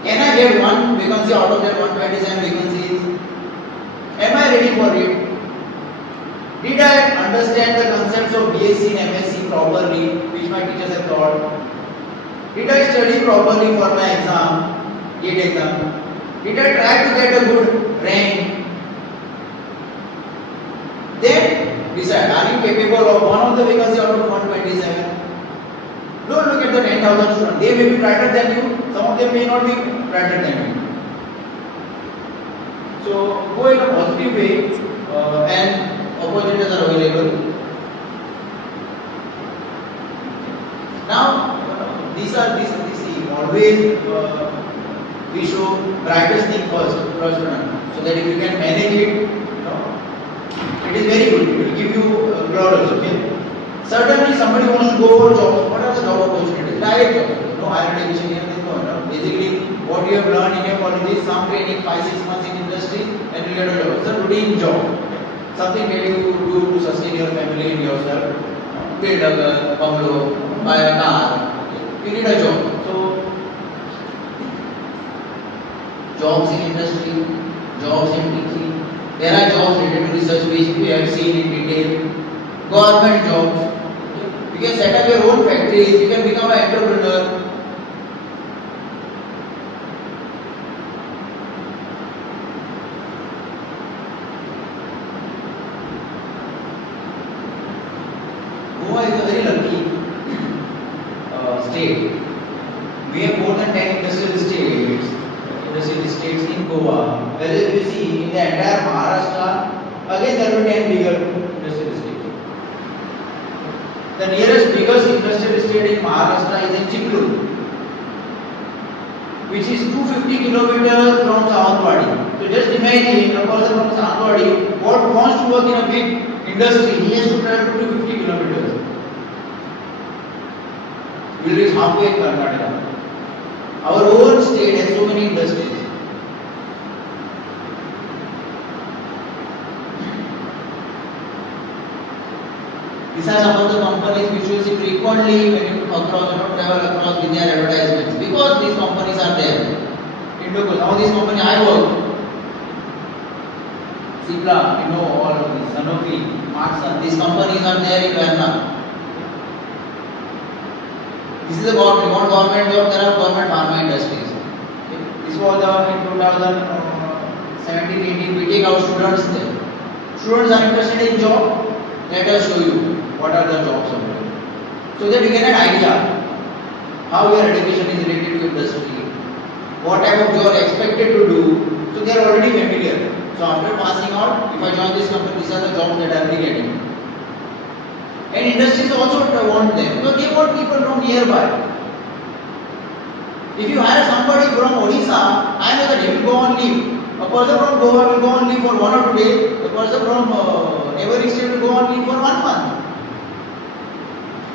Can I get one vacancy out of that 127 vacancies? Am I ready for it? Did I understand the concepts of B.Sc and MSc properly, which my teachers have taught? Did I study properly for my exam, GATE exam? Did I try to get a good rank? Then decide, are you capable of one of the vacancy out of 127? Don't look at the 10,000 students. They may be brighter than you, some of them may not be brighter than you. So go in a positive way and opportunities are available. Now, these always we show brightest thing first, so that if you can manage it, it is very good. It will give you laurels. Okay. Certainly, somebody wants to go for jobs. What are the job opportunities? Direct jobs. No higher education here. No. Basically, what you have learned in your college is some training, 5-6 months in industry, and you get a job. It's a routine job. Something that you do to sustain your family and yourself. Build a bungalow, buy a car. You need a job. So, jobs in industry, jobs in teaching. There are jobs related to research which we have seen in detail. Government jobs. You can set up your own factories. You can become an entrepreneur. Goa is a very lucky state. We have more than 10 industrial states in Goa. Whereas you see in the entire Maharashtra, again there were 10 bigger industrial states. The nearest biggest industrial state in Maharashtra is in Chiklu, which is 250 kilometers from Sawanwadi. So just imagine a person from Sawanwadi what wants to work in a big industry, he has to travel 250 kilometers. We will reach halfway in Karnataka. Our own state has so many industries. These are some of the companies which you see frequently when you travel across with their advertisements, because these companies are there. Some of these companies I work. Sipla, you know all of these, Sanofi, Markson, these companies are there in Verna. This is a government. You want government job, there are government pharma industries. Okay. This was in 2017-18, we take out students there. Students are interested in job, let us show you what are the jobs available. So that you get an idea how your education is related to industry, what type of job you are expected to do. So they are already familiar. So after passing out, if I join this company, these are the jobs that I will be getting. And industries also want them because they want people from nearby. If you hire somebody from Odisha, I know that he will go on leave. A person from Goa will go on leave for 1 or 2 days. The person from neighboring state will go on leave for 1 month.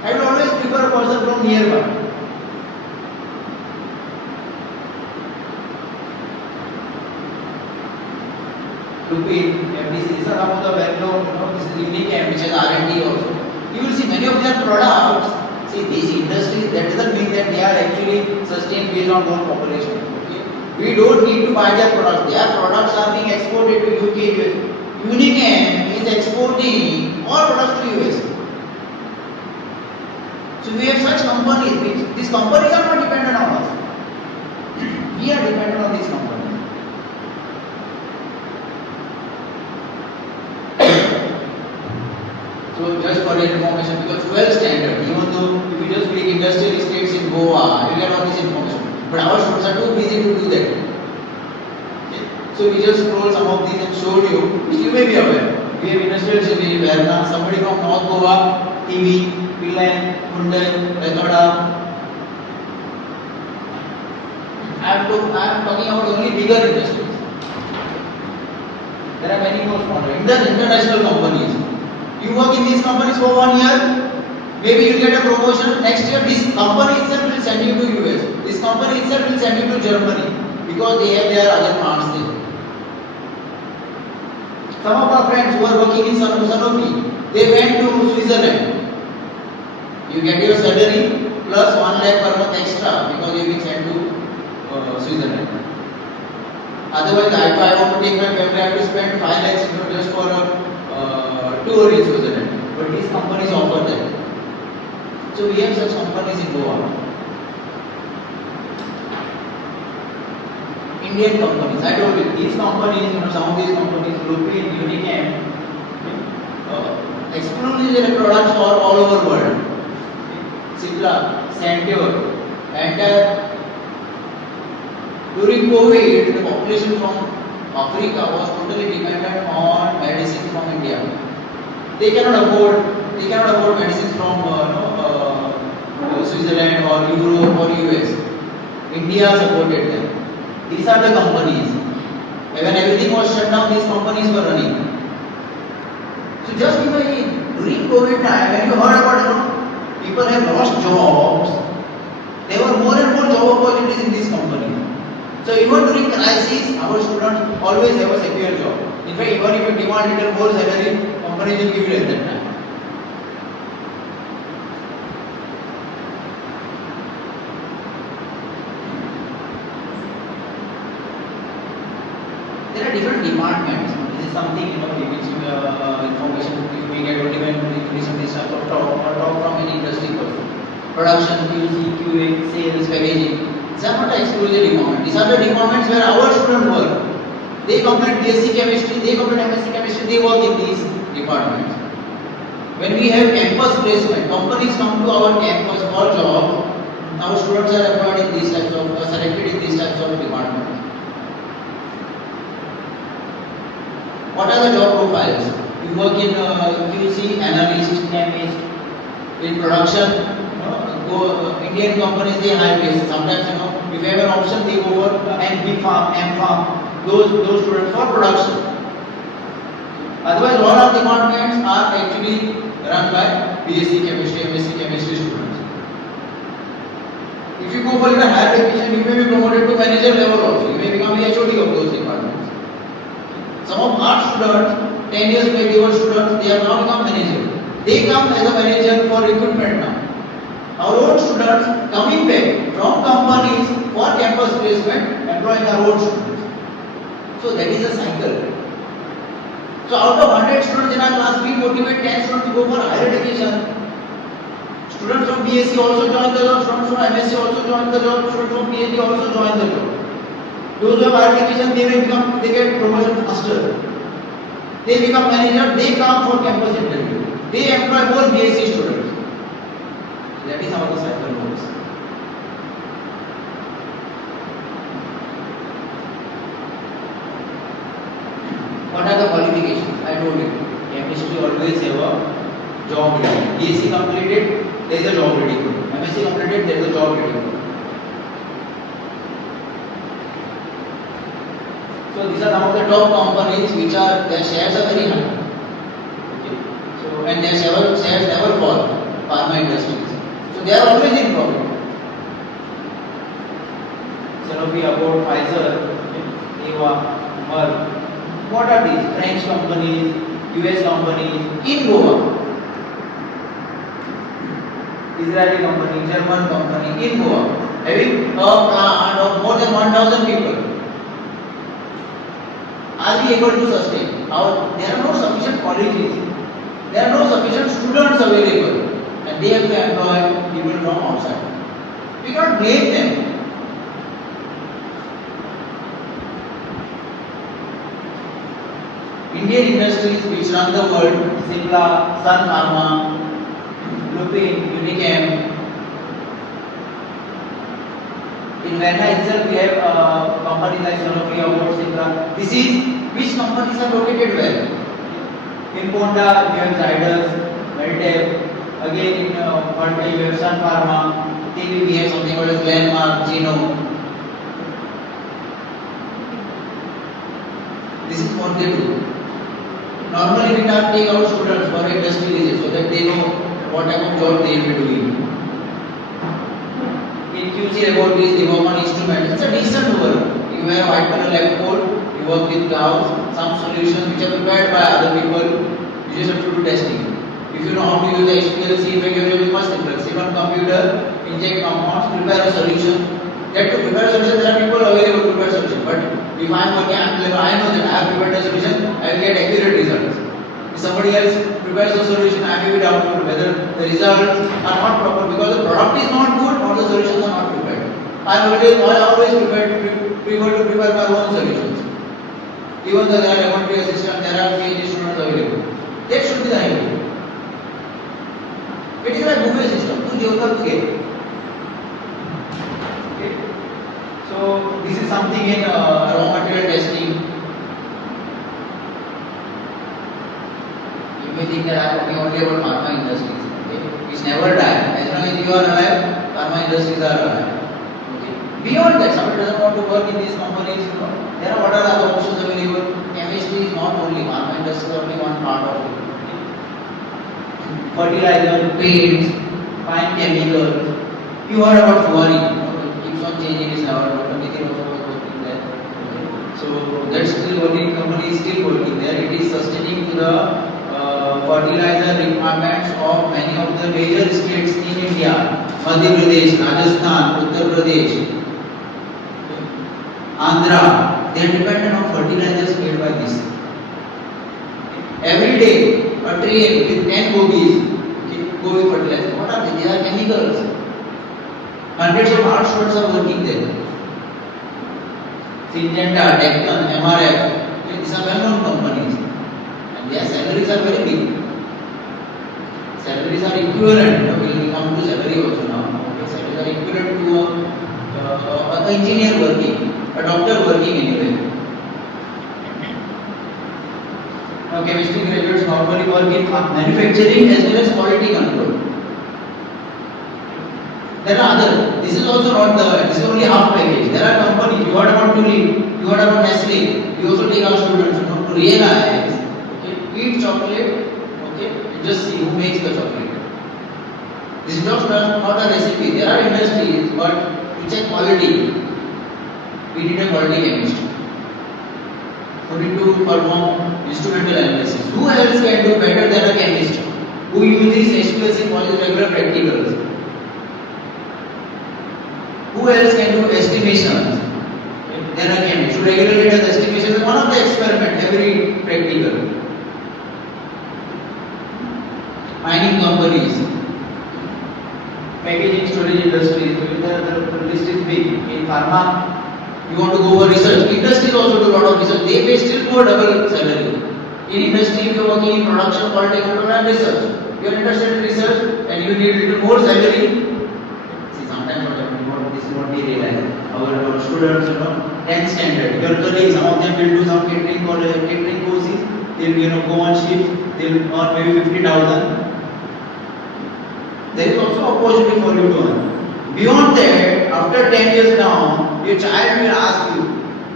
I will always prefer a person from nearby. Lupin, FDC, these are some of the well-known, this is Unicam, which has R&D also. You will see many of their products. See, these industries, that doesn't mean that they are actually sustained based on one population. Okay? We don't need to buy their products. Their products are being exported to UK, US. Unicam is exporting all products to US. So we have such companies. These companies are not dependent on us. We are dependent on these companies. So just for your information, because 12 standard, even though if you just pick industrial estates in Goa, you get all this information. But our students are too busy to do that. Okay. So we just scroll some of these and showed you, which you may be aware. We have industrial city where somebody from North Goa, TV, Pillai, Kundai, Kadam. I am talking about only bigger industries. There are many more smaller international companies. You work in these companies for 1 year, maybe you get a promotion. Next year, this company itself will send you to US. This company itself will send you to Germany because they have their other plants there. Some of our friends who are working in Sanofi, they went to Switzerland. You get your salary plus 1 lakh per month extra because you will send to Switzerland. Otherwise, if I want to take my family, I have to spend 5 lakhs just for a tour in Switzerland. But these companies offer that. So we have such companies in Goa. Indian companies, I told you, these companies, some of these companies, European, Unicam, exclusively their products are all over the world. Cipla, Santur, and during COVID, the population from Africa was totally dependent on medicines from India. They cannot afford medicines from Switzerland or Europe or US. India supported them. These are the companies. When everything was shut down, these companies were running. So just imagine, during COVID time, when you heard about people have lost jobs, there were more and more job opportunities in these companies. So even during crisis, our students always have a secure job. In fact, even if you demand little more salary, companies will give you at that time. There are different departments. This is something which information we get only when we listen this type of talk or talk from any industry person. Production, QC, QA, sales, packaging. These are not exclusive departments. These are the departments where our students work. They complete B.Sc chemistry, they complete M.Sc chemistry, they work in these departments. When we have campus placement, companies come to our campus for jobs, our students are employed in these types of, selected in these types of departments. What are the job profiles? You work in QC, analyst, chemist, in production. Indian companies they hire places. Sometimes if you have an option, they go for MP farm, M farm. Those students for production. Otherwise, all our departments are actually run by B.Sc chemistry, M.Sc chemistry students. If you go for a higher education, you may be promoted to manager level also. You may become the HOD of those departments. Some of our students, 10 years back, they were students, they have now become manager. They come as a manager for recruitment now. Our own students coming back from companies for campus placement, employing our own students. So that is a cycle. So out of 100 students in our class, we motivate 10 students to go for higher education. Students from B.Sc also join the job, students from M.Sc also join the job, students from PhD also join the job. Those who have higher education, they get promotion faster. They become manager, they come for campus interview. They employ more B.Sc students. That is how the cycle works. What are the qualifications? I told you. Chemistry always have a job ready. B.Sc completed, there is a job ready. M.Sc completed, there is a job ready. So these are some of the top companies which are their shares are very high. Okay. So and their shares never fall. Pharma industries. So they are always in profit. Sanofi, about Pfizer, Eva, Merck. What are these? French companies, US companies in Goa. Israeli company, German company in Goa. Having a plant of more than 1,000 people. Are we able to sustain? There are no sufficient colleges. There are no sufficient students available. And they have to employ people from outside. We cannot blame them. Indian industries which run the world, Simla, Sun Pharma, Lupin, Unichem. In Vienna itself, we have companies like Sanofi, Abbott, Simla. This is which companies are located where? In Ponda, we have Zydus, Meditech. Again, in Ponda, you have Sun Pharma. TV, we have something called as Glenmark, Geno. This is what they do. Normally, we take our students for industry visits so that they know what type of job they will be doing. In QC laboratories, they work on instruments. It's a decent work. You have white collar lab coat, you work with clouds, some solutions which are prepared by other people. You just have to do testing. If you know how to use the HPLC, you must simple. Sit on computer, inject compounds, prepare a solution. That to prepare a solution, there are people available to prepare a solution. But if I am working at level, I know that I have prepared a solution, I will get accurate results. If somebody else prepares a solution, I may be doubtful whether the results are not proper because the product is not good or the solutions are not prepared. I always prefer to prepare my own solutions. Even though there are laboratory assistants, there are PhD students available. That should be the idea. It is like buffet system. Tu jewka tu get. Okay. So this is something in raw material testing. You may think that I am talking only about pharma industries. Okay. It's never die. As long as you are alive, pharma industries are alive. Okay. Beyond that, somebody doesn't want to work in these companies. There are what are other options available? Chemistry is not only pharma industry is only one part of it. Fertilizer, paints, fine chemicals. You heard about Fuari. It keeps on changing its name. Automatically also was working there. Okay. So that's still working. Company is still working there. It is sustaining to the fertilizer requirements of many of the major states in India. Madhya Pradesh, Rajasthan, Uttar Pradesh, Andhra. They are dependent on fertilizers made by this. Every day, a train with 10 bogies go with fertilizer. What are they? They are chemicals. Hundreds of art students are working there. Syngenta, Deccan, MRF. These are well-known companies. And their salaries are very big. Salaries are equivalent. We will come to salary also now. Okay, salaries are equivalent to an engineer working, a doctor working anywhere. Now, chemistry graduates normally work in manufacturing as well as quality control. There are other. This is also not the. This is only half package. There are companies. You heard about Tulip. You heard about Nestle. We also take our students to realize. Okay, eat chocolate. Okay, and just see who makes the chocolate. This is not a recipe. There are industries, but to check quality, we need a quality chemist. We need to perform instrumental analysis. Who else can do better than a chemist who uses HPLC for his regular practicals? Who else can do estimations than a chemist who regularly does estimations as one of the experiment every practical? Mining companies, packaging storage industries, the list is big. In pharma, you want to go for research. Industries also do a lot of research. They pay still more double salary. In industry, if you are working in production, quality control and research, you are interested in research and you need little more salary. See, sometimes this is what we realize. Our students, 10th standard. Your colleagues, some of them will do some catering courses. They will go on shift. They will earn maybe 50,000. There is also opportunity for you to earn. Beyond that, after 10 years now, your child will ask you,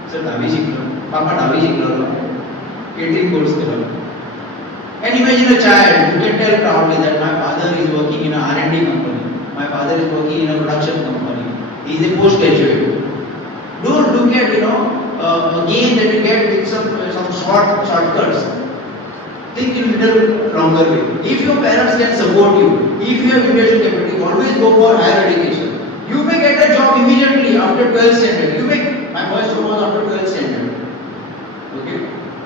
Sir, Davi Shikla, Papa Davi Shikla, catering course karo. And imagine a child who can tell proudly that my father is working in a R&D company, my father is working in a production company, he is a postgraduate. Don't look at, a gain that you get with some shortcuts. Think in a little longer way. If your parents can support you, if you have financial capacity, always go for higher education. You may get a job immediately after 12th standard. My first job was after 12th standard. Okay?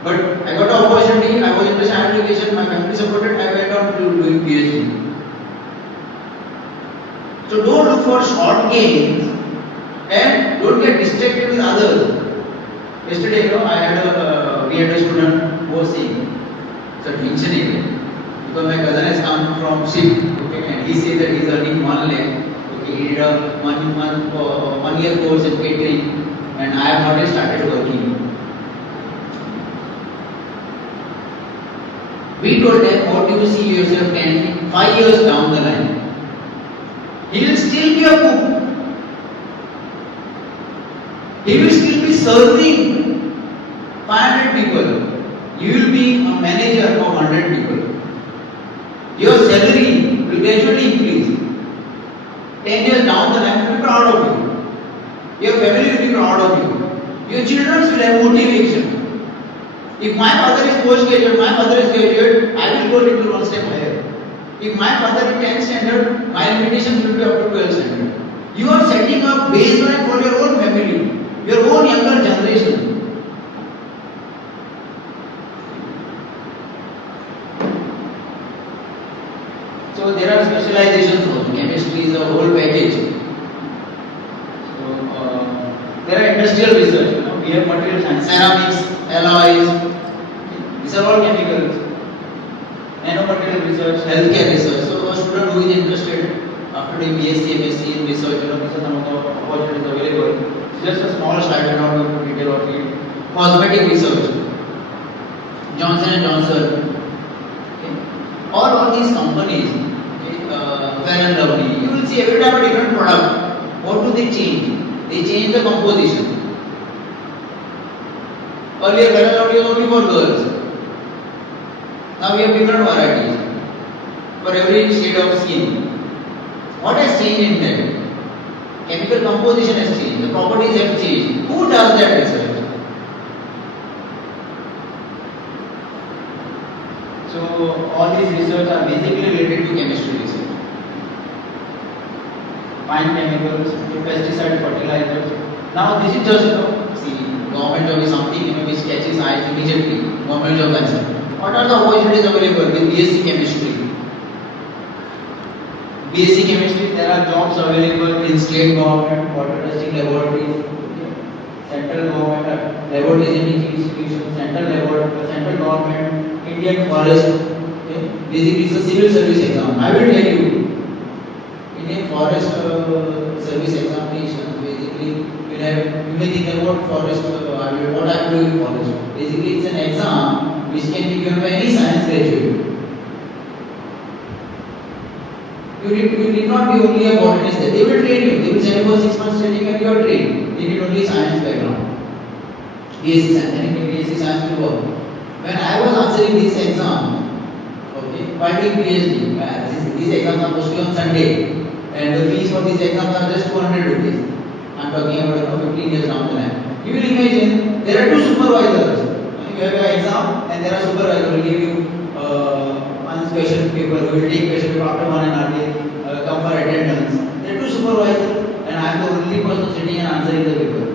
But I got an opportunity, I was interested in higher education, my family supported, I went on to doing PhD. So don't look for short gains and don't get distracted with others. Yesterday, we had a student. वो same sir tension ही है because my cousin has come from Shri, okay, and he says that he is earning 1 lakh, okay, he did a 1 year course in catering, and I have already started working. We told them, what do you see yourself 5 years down the line? He will still be a cook. He will still be serving 500 people. You will be a manager of 100 people. Your salary will gradually increase. 10 years down the line, you will be proud of you. Your family will be proud of you. Your children will have motivation. If my father is post-graduate, my father is graduate, I will go little one step higher. If my father is 10th standard, my limitations will be up to 12th standard. You are setting up baseline for your own family, your own younger generation. So there are specializations also. Chemistry is a whole package. So there are industrial research. We have material science, ceramics, alloys. These are all chemicals. Nanomaterial research, healthcare research. So a student who is interested after doing B.Sc, M.Sc in research, these are some of the opportunities available. Just a small slide, I will not go into detail of it. Cosmetic research, Johnson and Johnson. Okay. All these companies, okay, Fair and Lovely. You will see every time a different product. What do they change? They change the composition. Earlier, Fair and Lovely was only for girls. Now we have different varieties for every shade of skin. What has changed in that? Chemical composition has changed, the properties have changed. Who does that research? So all these research are basically related to chemistry research. Fine chemicals, pesticide, fertilizers. Now this is just, see, government job is something which catches eyes immediately. Government job concept. What are the opportunities available with B.Sc chemistry? B.Sc chemistry, there are jobs available in state government, water testing laboratories, central government, laboratories in institutions, central government, Indian forest. Okay. Basically, it's a civil service exam. I will tell you, Indian forest service examination. Basically, you may think about forest. What I am doing in forest. Basically, it's an exam which can be given by any science graduate. You need not be only a botanist. They will train you. They will send you for 6 months training and you are trained. They need only science background. B.Sc science, anything B.Sc science will work. When I was answering this exam, okay, while doing PhD, these exams are mostly on Sunday, and the fees for these exams are just 200 rupees. I am talking about 15 years down the line. You will imagine there are two supervisors. You have an exam and there are supervisors who will give you one question paper, who will take question paper after 1 hour, come for attendance. There are two supervisors and I am the only person sitting and answering the paper.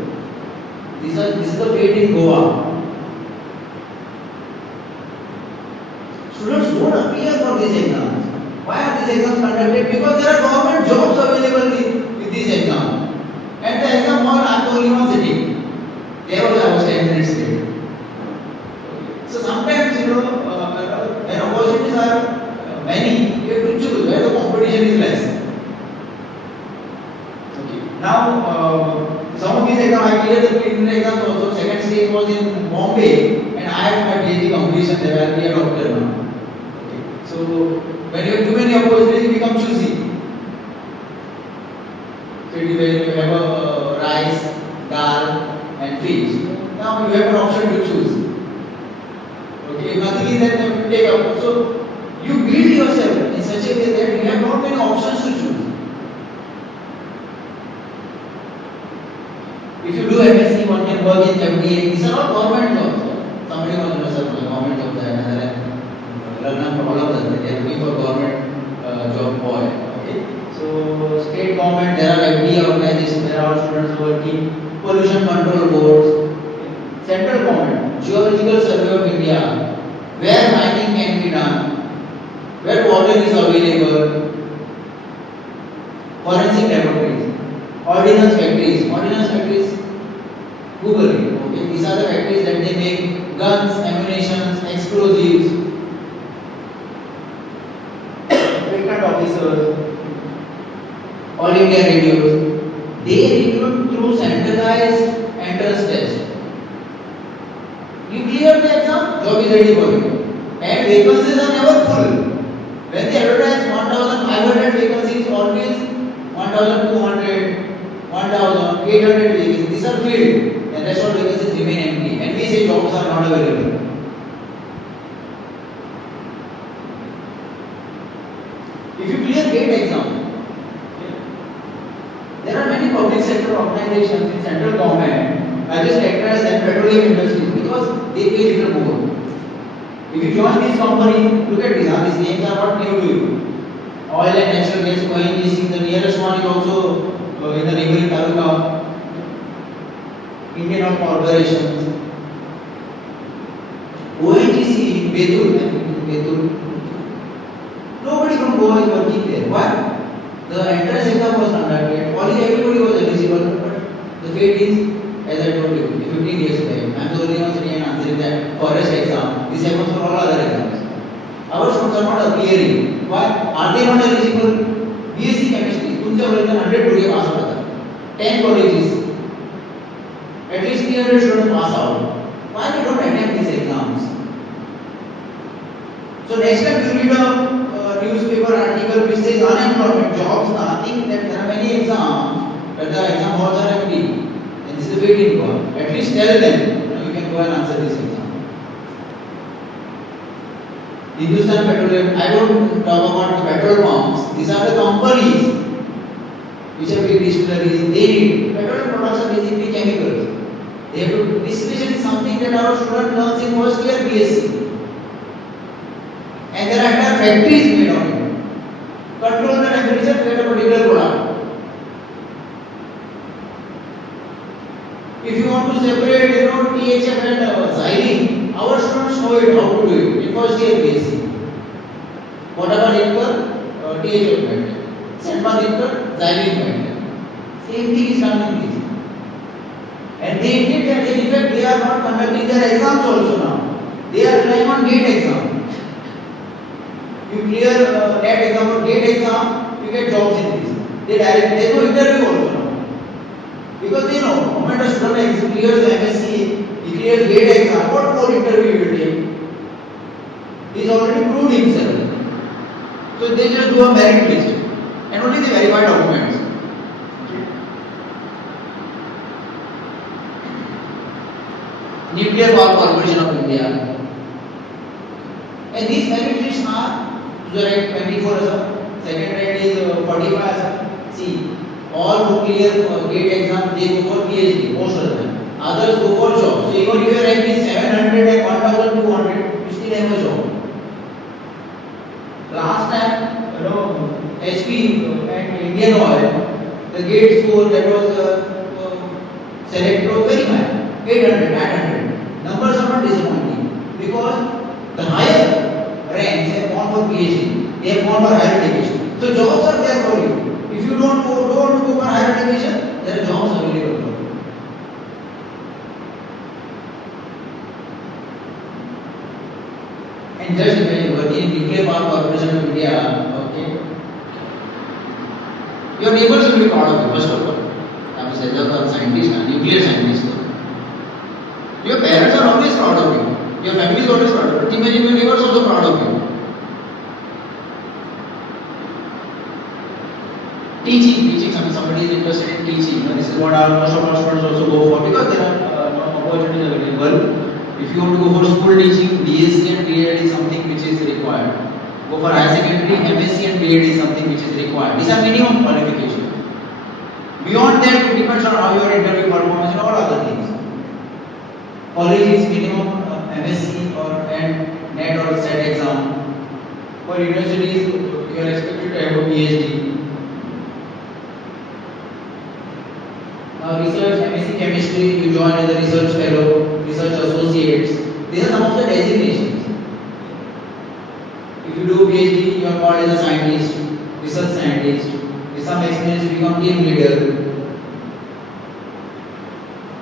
This is the fate in Goa. Students don't appear for these exams. Why are these exams conducted? Because there are government jobs available with these exams. At the exam hall, I am the only one sitting. There also I was 10 minutes late. So sometimes, when opportunities are many, you have to choose where the competition is less. Okay. Now, some of these exams, I cleared the preliminary exams also. Second stage was in Bombay, and I have my PhD completion there. I will be a doctor now. Okay. So, when you have too many opportunities, you become choosy. So, you have a rice, dal, and fish. Now, you have an option to choose. Okay, if nothing is there, then you take up. So, you build yourself in such a way that you have not many options to choose. If you do M.Sc, one can work in FDA. These are all government jobs. Somebody wants to know, sir, government jobs are another. All of them, they are looking for government job boy. Okay, so state government, there are FDA organizations, there are students working, pollution control boards. Central government, Geological Survey of India, where mining can be done, where water is available, forensic laboratories, ordnance factories, Google it. Okay, these are the factories that they make guns, ammunition, explosives, vacant officers, all India radios. They recruit through centralized entrance test. You clear the exam, job is ready for you. And vacancies are never full. When they advertise 1,500 vacancies, always 1,200, 1,800 vacancies. These are filled, and rest of vacancies remain empty. And we say jobs are not available. If you clear GATE exam, there are many public sector organizations in central government, I just characterize them petroleum industries because they pay little more. If you join these companies, look at these names are not new to you. Oil and natural gas, ONGC, the nearest one is also in the neighboring taluka. Indian Oil Corporations. ONGC in Betul. Nobody from Goa is working there. Why? The entrance exam was conducted. Everybody was eligible, but the fate is, as I told you, 15 years back. I am the only one sitting and answering that forest exam. This happens for all other exams. Our students are not appearing. Why? Are they not eligible? B.Sc chemistry. तुमच्या वर्गात 100 today पास होतात. 10 colleges. At least 300 students pass out. Why we don't attend these exams? So next time you read a newspaper article which says unemployment, jobs, nothing, that there are many exams, but the exam halls are empty. And this is the waiting for. At least tell them, you can go and answer this exam. Hindustan Petroleum, I don't talk about the petrol pumps. These are the companies which are big distilleries. They need petroleum products are basically chemicals. They have to, distillation is something that our student learns in first year B.Sc. And there are entire factories made of it. Control the temperature to get a particular product. If you want to separate, THF and xylene, our students know it how to do it in first year B.Sc. Whatever liquor, THF factor. Sandbar liquor, xylene factor. Same thing is done in this. And they did that. In fact, they are not conducting their exams also now. They are relying on GATE exam. You clear NET exam or GATE exam, you get jobs in this. There is no interview also now. Because they know, the moment a student clears the M.Sc, he clears GATE exam, what more interview he will take? He is already proved himself. So they just do a merit list and only they verify documents. Nuclear Power Corporation of India. And these merit lists are to the right 24 as a second rate is 45 as a C. All who clear GATE exam, they go for PhD, most of them. Others go for jobs. So even if your rank is 700 and 1200, you still have a job. Last time, HP and Indian Oil, the GATE score that was selected was very high, 800, 900. Numbers are not disappointing because the higher ranks have gone for PhD, they have gone for higher education. So jobs are there for you. If you don't want to go for higher education, there are jobs available for you. And just imagine working in Nuclear Power Corporation of India, okay? Your neighbors will be proud of you, first of all. I am a scientist, a nuclear scientist. Your parents are always proud of you. Your family is always proud of you. But imagine your neighbors also proud of you. Teaching, somebody is interested in teaching. This is what most of our students also go for because there are opportunities available. If you want to go for school teaching, B.Sc and B.Ed is something which is required. Go for higher secondary, M.Sc and B.Ed is something which is required. These are minimum qualifications. Beyond that, it depends on how your interview performance and all other things. College is minimum M.Sc and NET or SET exam. For universities, you are expected to have a PhD. Research, M.Sc chemistry, you join as a research fellow, research associates. These are some of the designations. If you do PhD, you are called as a scientist, research scientist. With some experience, you become team leader.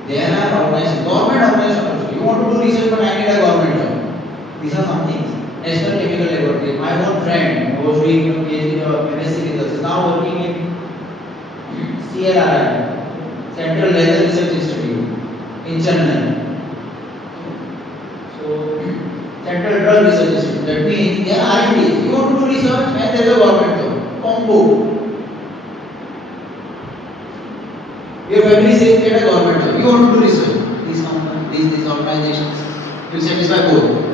There are organizations, government organizations also. You want to do research, but I need a government job. These are some things. National Chemical Laboratory. My own friend who was doing PhD or B.Sc with us is now working in CLRI, Central Leather Research Institute in Chennai. So, Central Drug Research Institute. That means there are R&Ds. You want to do research and there is a government job. Combo. Your family says get a government job. You want to do research. These companies, these organizations will satisfy both.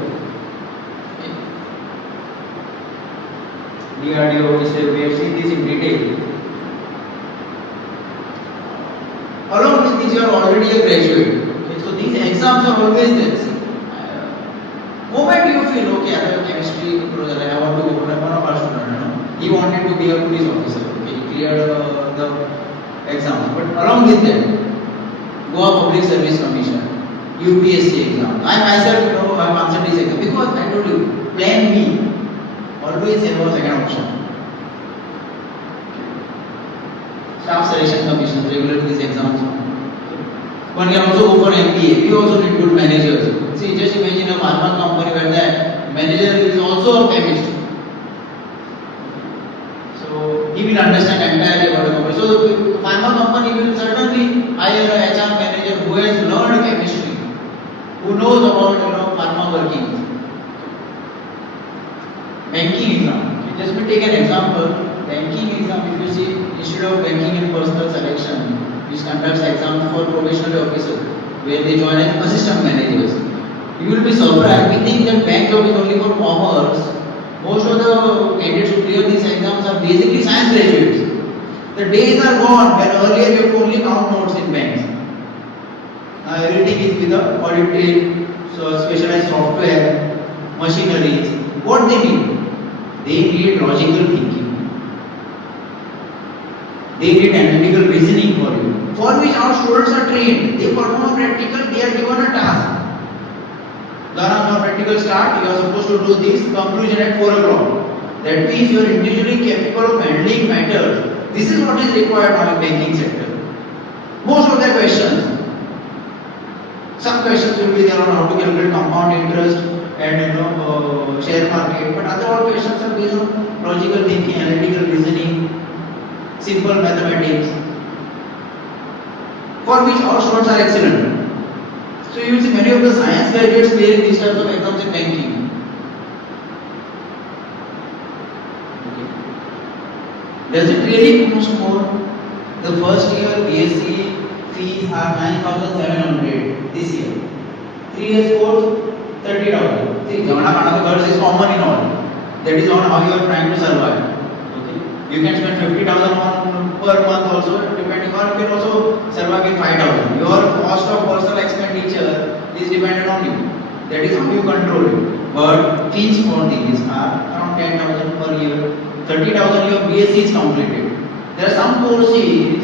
DRDO, we have seen this in detail. Along with this, you are already a graduate. Okay, so these exams are always there. Moment you feel okay, I have a chemistry project, I want to open up one of our students. He wanted to be a police officer. Okay, he cleared the exam. But along with that, Goa Public Service Commission, B.Sc exam. I myself, have answered this exam because I told you, plan B. Always there was second option. Staff Selection Commission regulate these exams. One can also go for MBA. We also need good managers. See, just imagine a pharma company where the manager is also a chemist. So he will understand entirely about the company. So the pharma company will certainly hire a HR manager who has learned chemistry, who knows about pharma workings. Banking exam. Just take an example. Banking exam, if you see, instead of banking and personal selection, which conducts exams for probationary officers, where they join as assistant managers. You will be surprised. We think that bank job is only for commerce. Most of the candidates who clear these exams are basically science graduates. The days are gone when earlier you could only count notes in banks. Now everything is with the audited, specialized software, machineries. What they need? They need logical thinking. They need analytical reasoning for you. For which our students are trained. They perform a practical, they are given a task. Now practical start, you are supposed to do this, conclusion at 4 o'clock. That means you are individually capable of handling matters. This is what is required now in banking sector. Most of the questions, some questions will be there on how to calculate compound interest and share market, but other all questions are based on logical thinking, analytical reasoning, simple mathematics, for which our students are excellent. So you will see many of the science graduates clearing these types of exams in banking. Okay. Does it really cost more? The first year B.Sc fees are 9,700 this year. 3 years course, 30,000. See, Canacona is common in all. That is not how you are trying to survive. Okay. You can spend 50,000 on per month also, depending on you can also survive with 5,000. Your cost of personal expenditure is dependent on you. That is how you control it. But fees for these are around 10,000 per year. 30,000 your B.Sc is completed. There are some courses,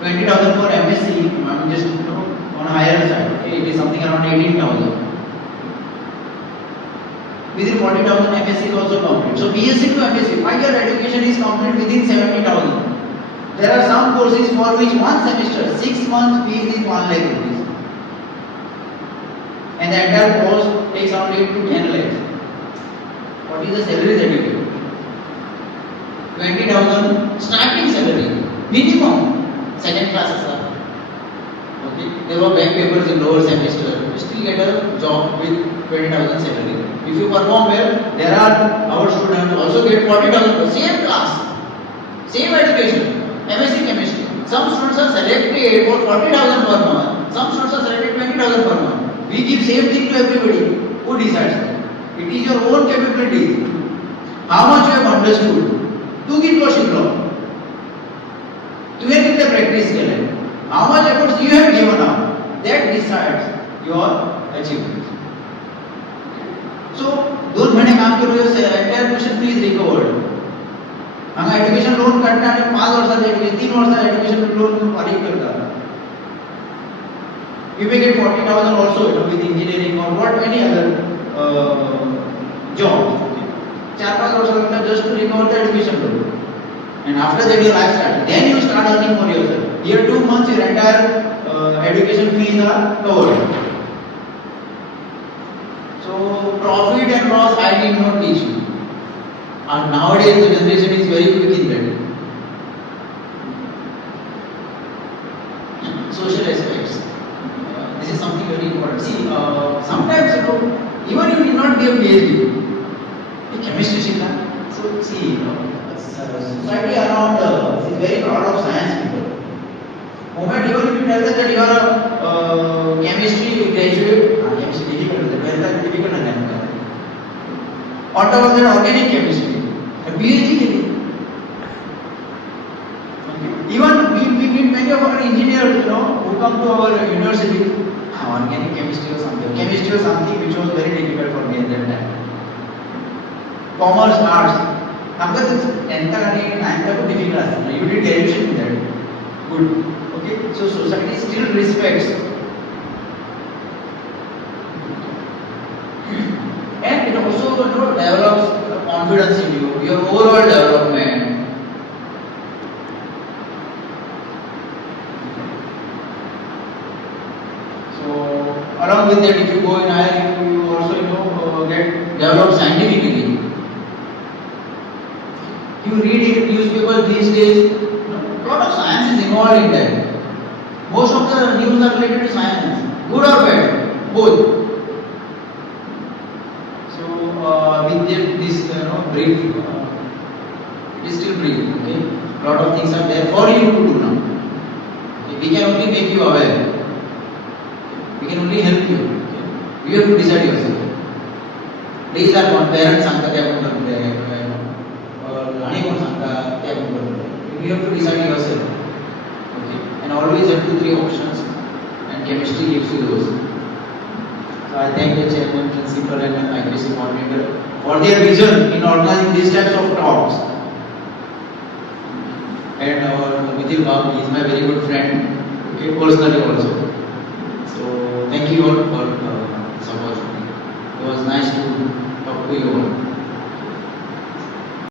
20,000 for M.Sc. I'm just on a higher side. Okay, it is something around 18,000. Within 40,000 M.Sc is also complete. So B.Sc to M.Sc, 5-year education is complete within 70,000. There are some courses for which one semester, 6 months fees is 1 lakh rupees. And the entire course takes around 8 to 10 lakhs. What is the salary that you get? 20,000 starting salary, minimum. Second classes are. Okay. There were back papers in lower semester. You still get a job with 20,000 salary. If you perform well, there are our students also get 40,000 same class, same education, M.Sc chemistry. Some students are selected for 40,000 per month. Some students are selected 20,000 per month. We give same thing to everybody. Who decides that? It is your own capability. How much you have understood? तू कितना शिकलो? तुम्हें कितने practice किया? How much efforts you have given up? That decides your achievements. So, 2 महीने काम करो your entire tuition fee is recovered. अगर education loan कटना है 5 वर्षाचा education 3 वर्षाचा education loan वाली करता. You may get 40,000 also with engineering or what any other job. 4-5 वर्ष लगता है just to recover the education loan. And after that your life starts. Then you start earning for yourself. Here 2 months your entire education fees are covered. profit and loss I did not teach you. And nowadays the generation is very quick in that. Social aspects. This is something very important. See, sometimes even you need not be a PhD. Chemistry Shikha. So see, society around is very proud of science people. Moment even if you tell them that you are a chemistry graduate, chemistry difficult, that difficult and on top of that organic chemistry, a PhD. Even we meet many of our engineers, who come to our university, organic chemistry or something. Chemistry was something which was very difficult for me at that time. Commerce, arts, difficult. You did graduation in that. Good. Okay. So society still respects. And it also develops confidence in you, your overall development. Along with that, if you go in higher, you also get developed scientifically. You read newspapers these days, a lot of science is involved in that. Most of the news are related to science, good or bad, both. So with this brief, it is still brief. Okay, a lot of things are there for you to do now. Okay? We can only make you aware. We can only help you. Okay? You have to decide yourself. Please are not parents सांगतात त्या आपण करते आणि कोण सांगतात त्या आपण करते. You have to decide yourself. Okay? And always have 2-3 options, and chemistry gives you those. So I thank the chairman, principal, and the IPC coordinator for their vision in organizing these types of talks. And our Vidil Babu is my very good friend, okay, personally also. So thank you all for this opportunity. It was nice to talk to you all.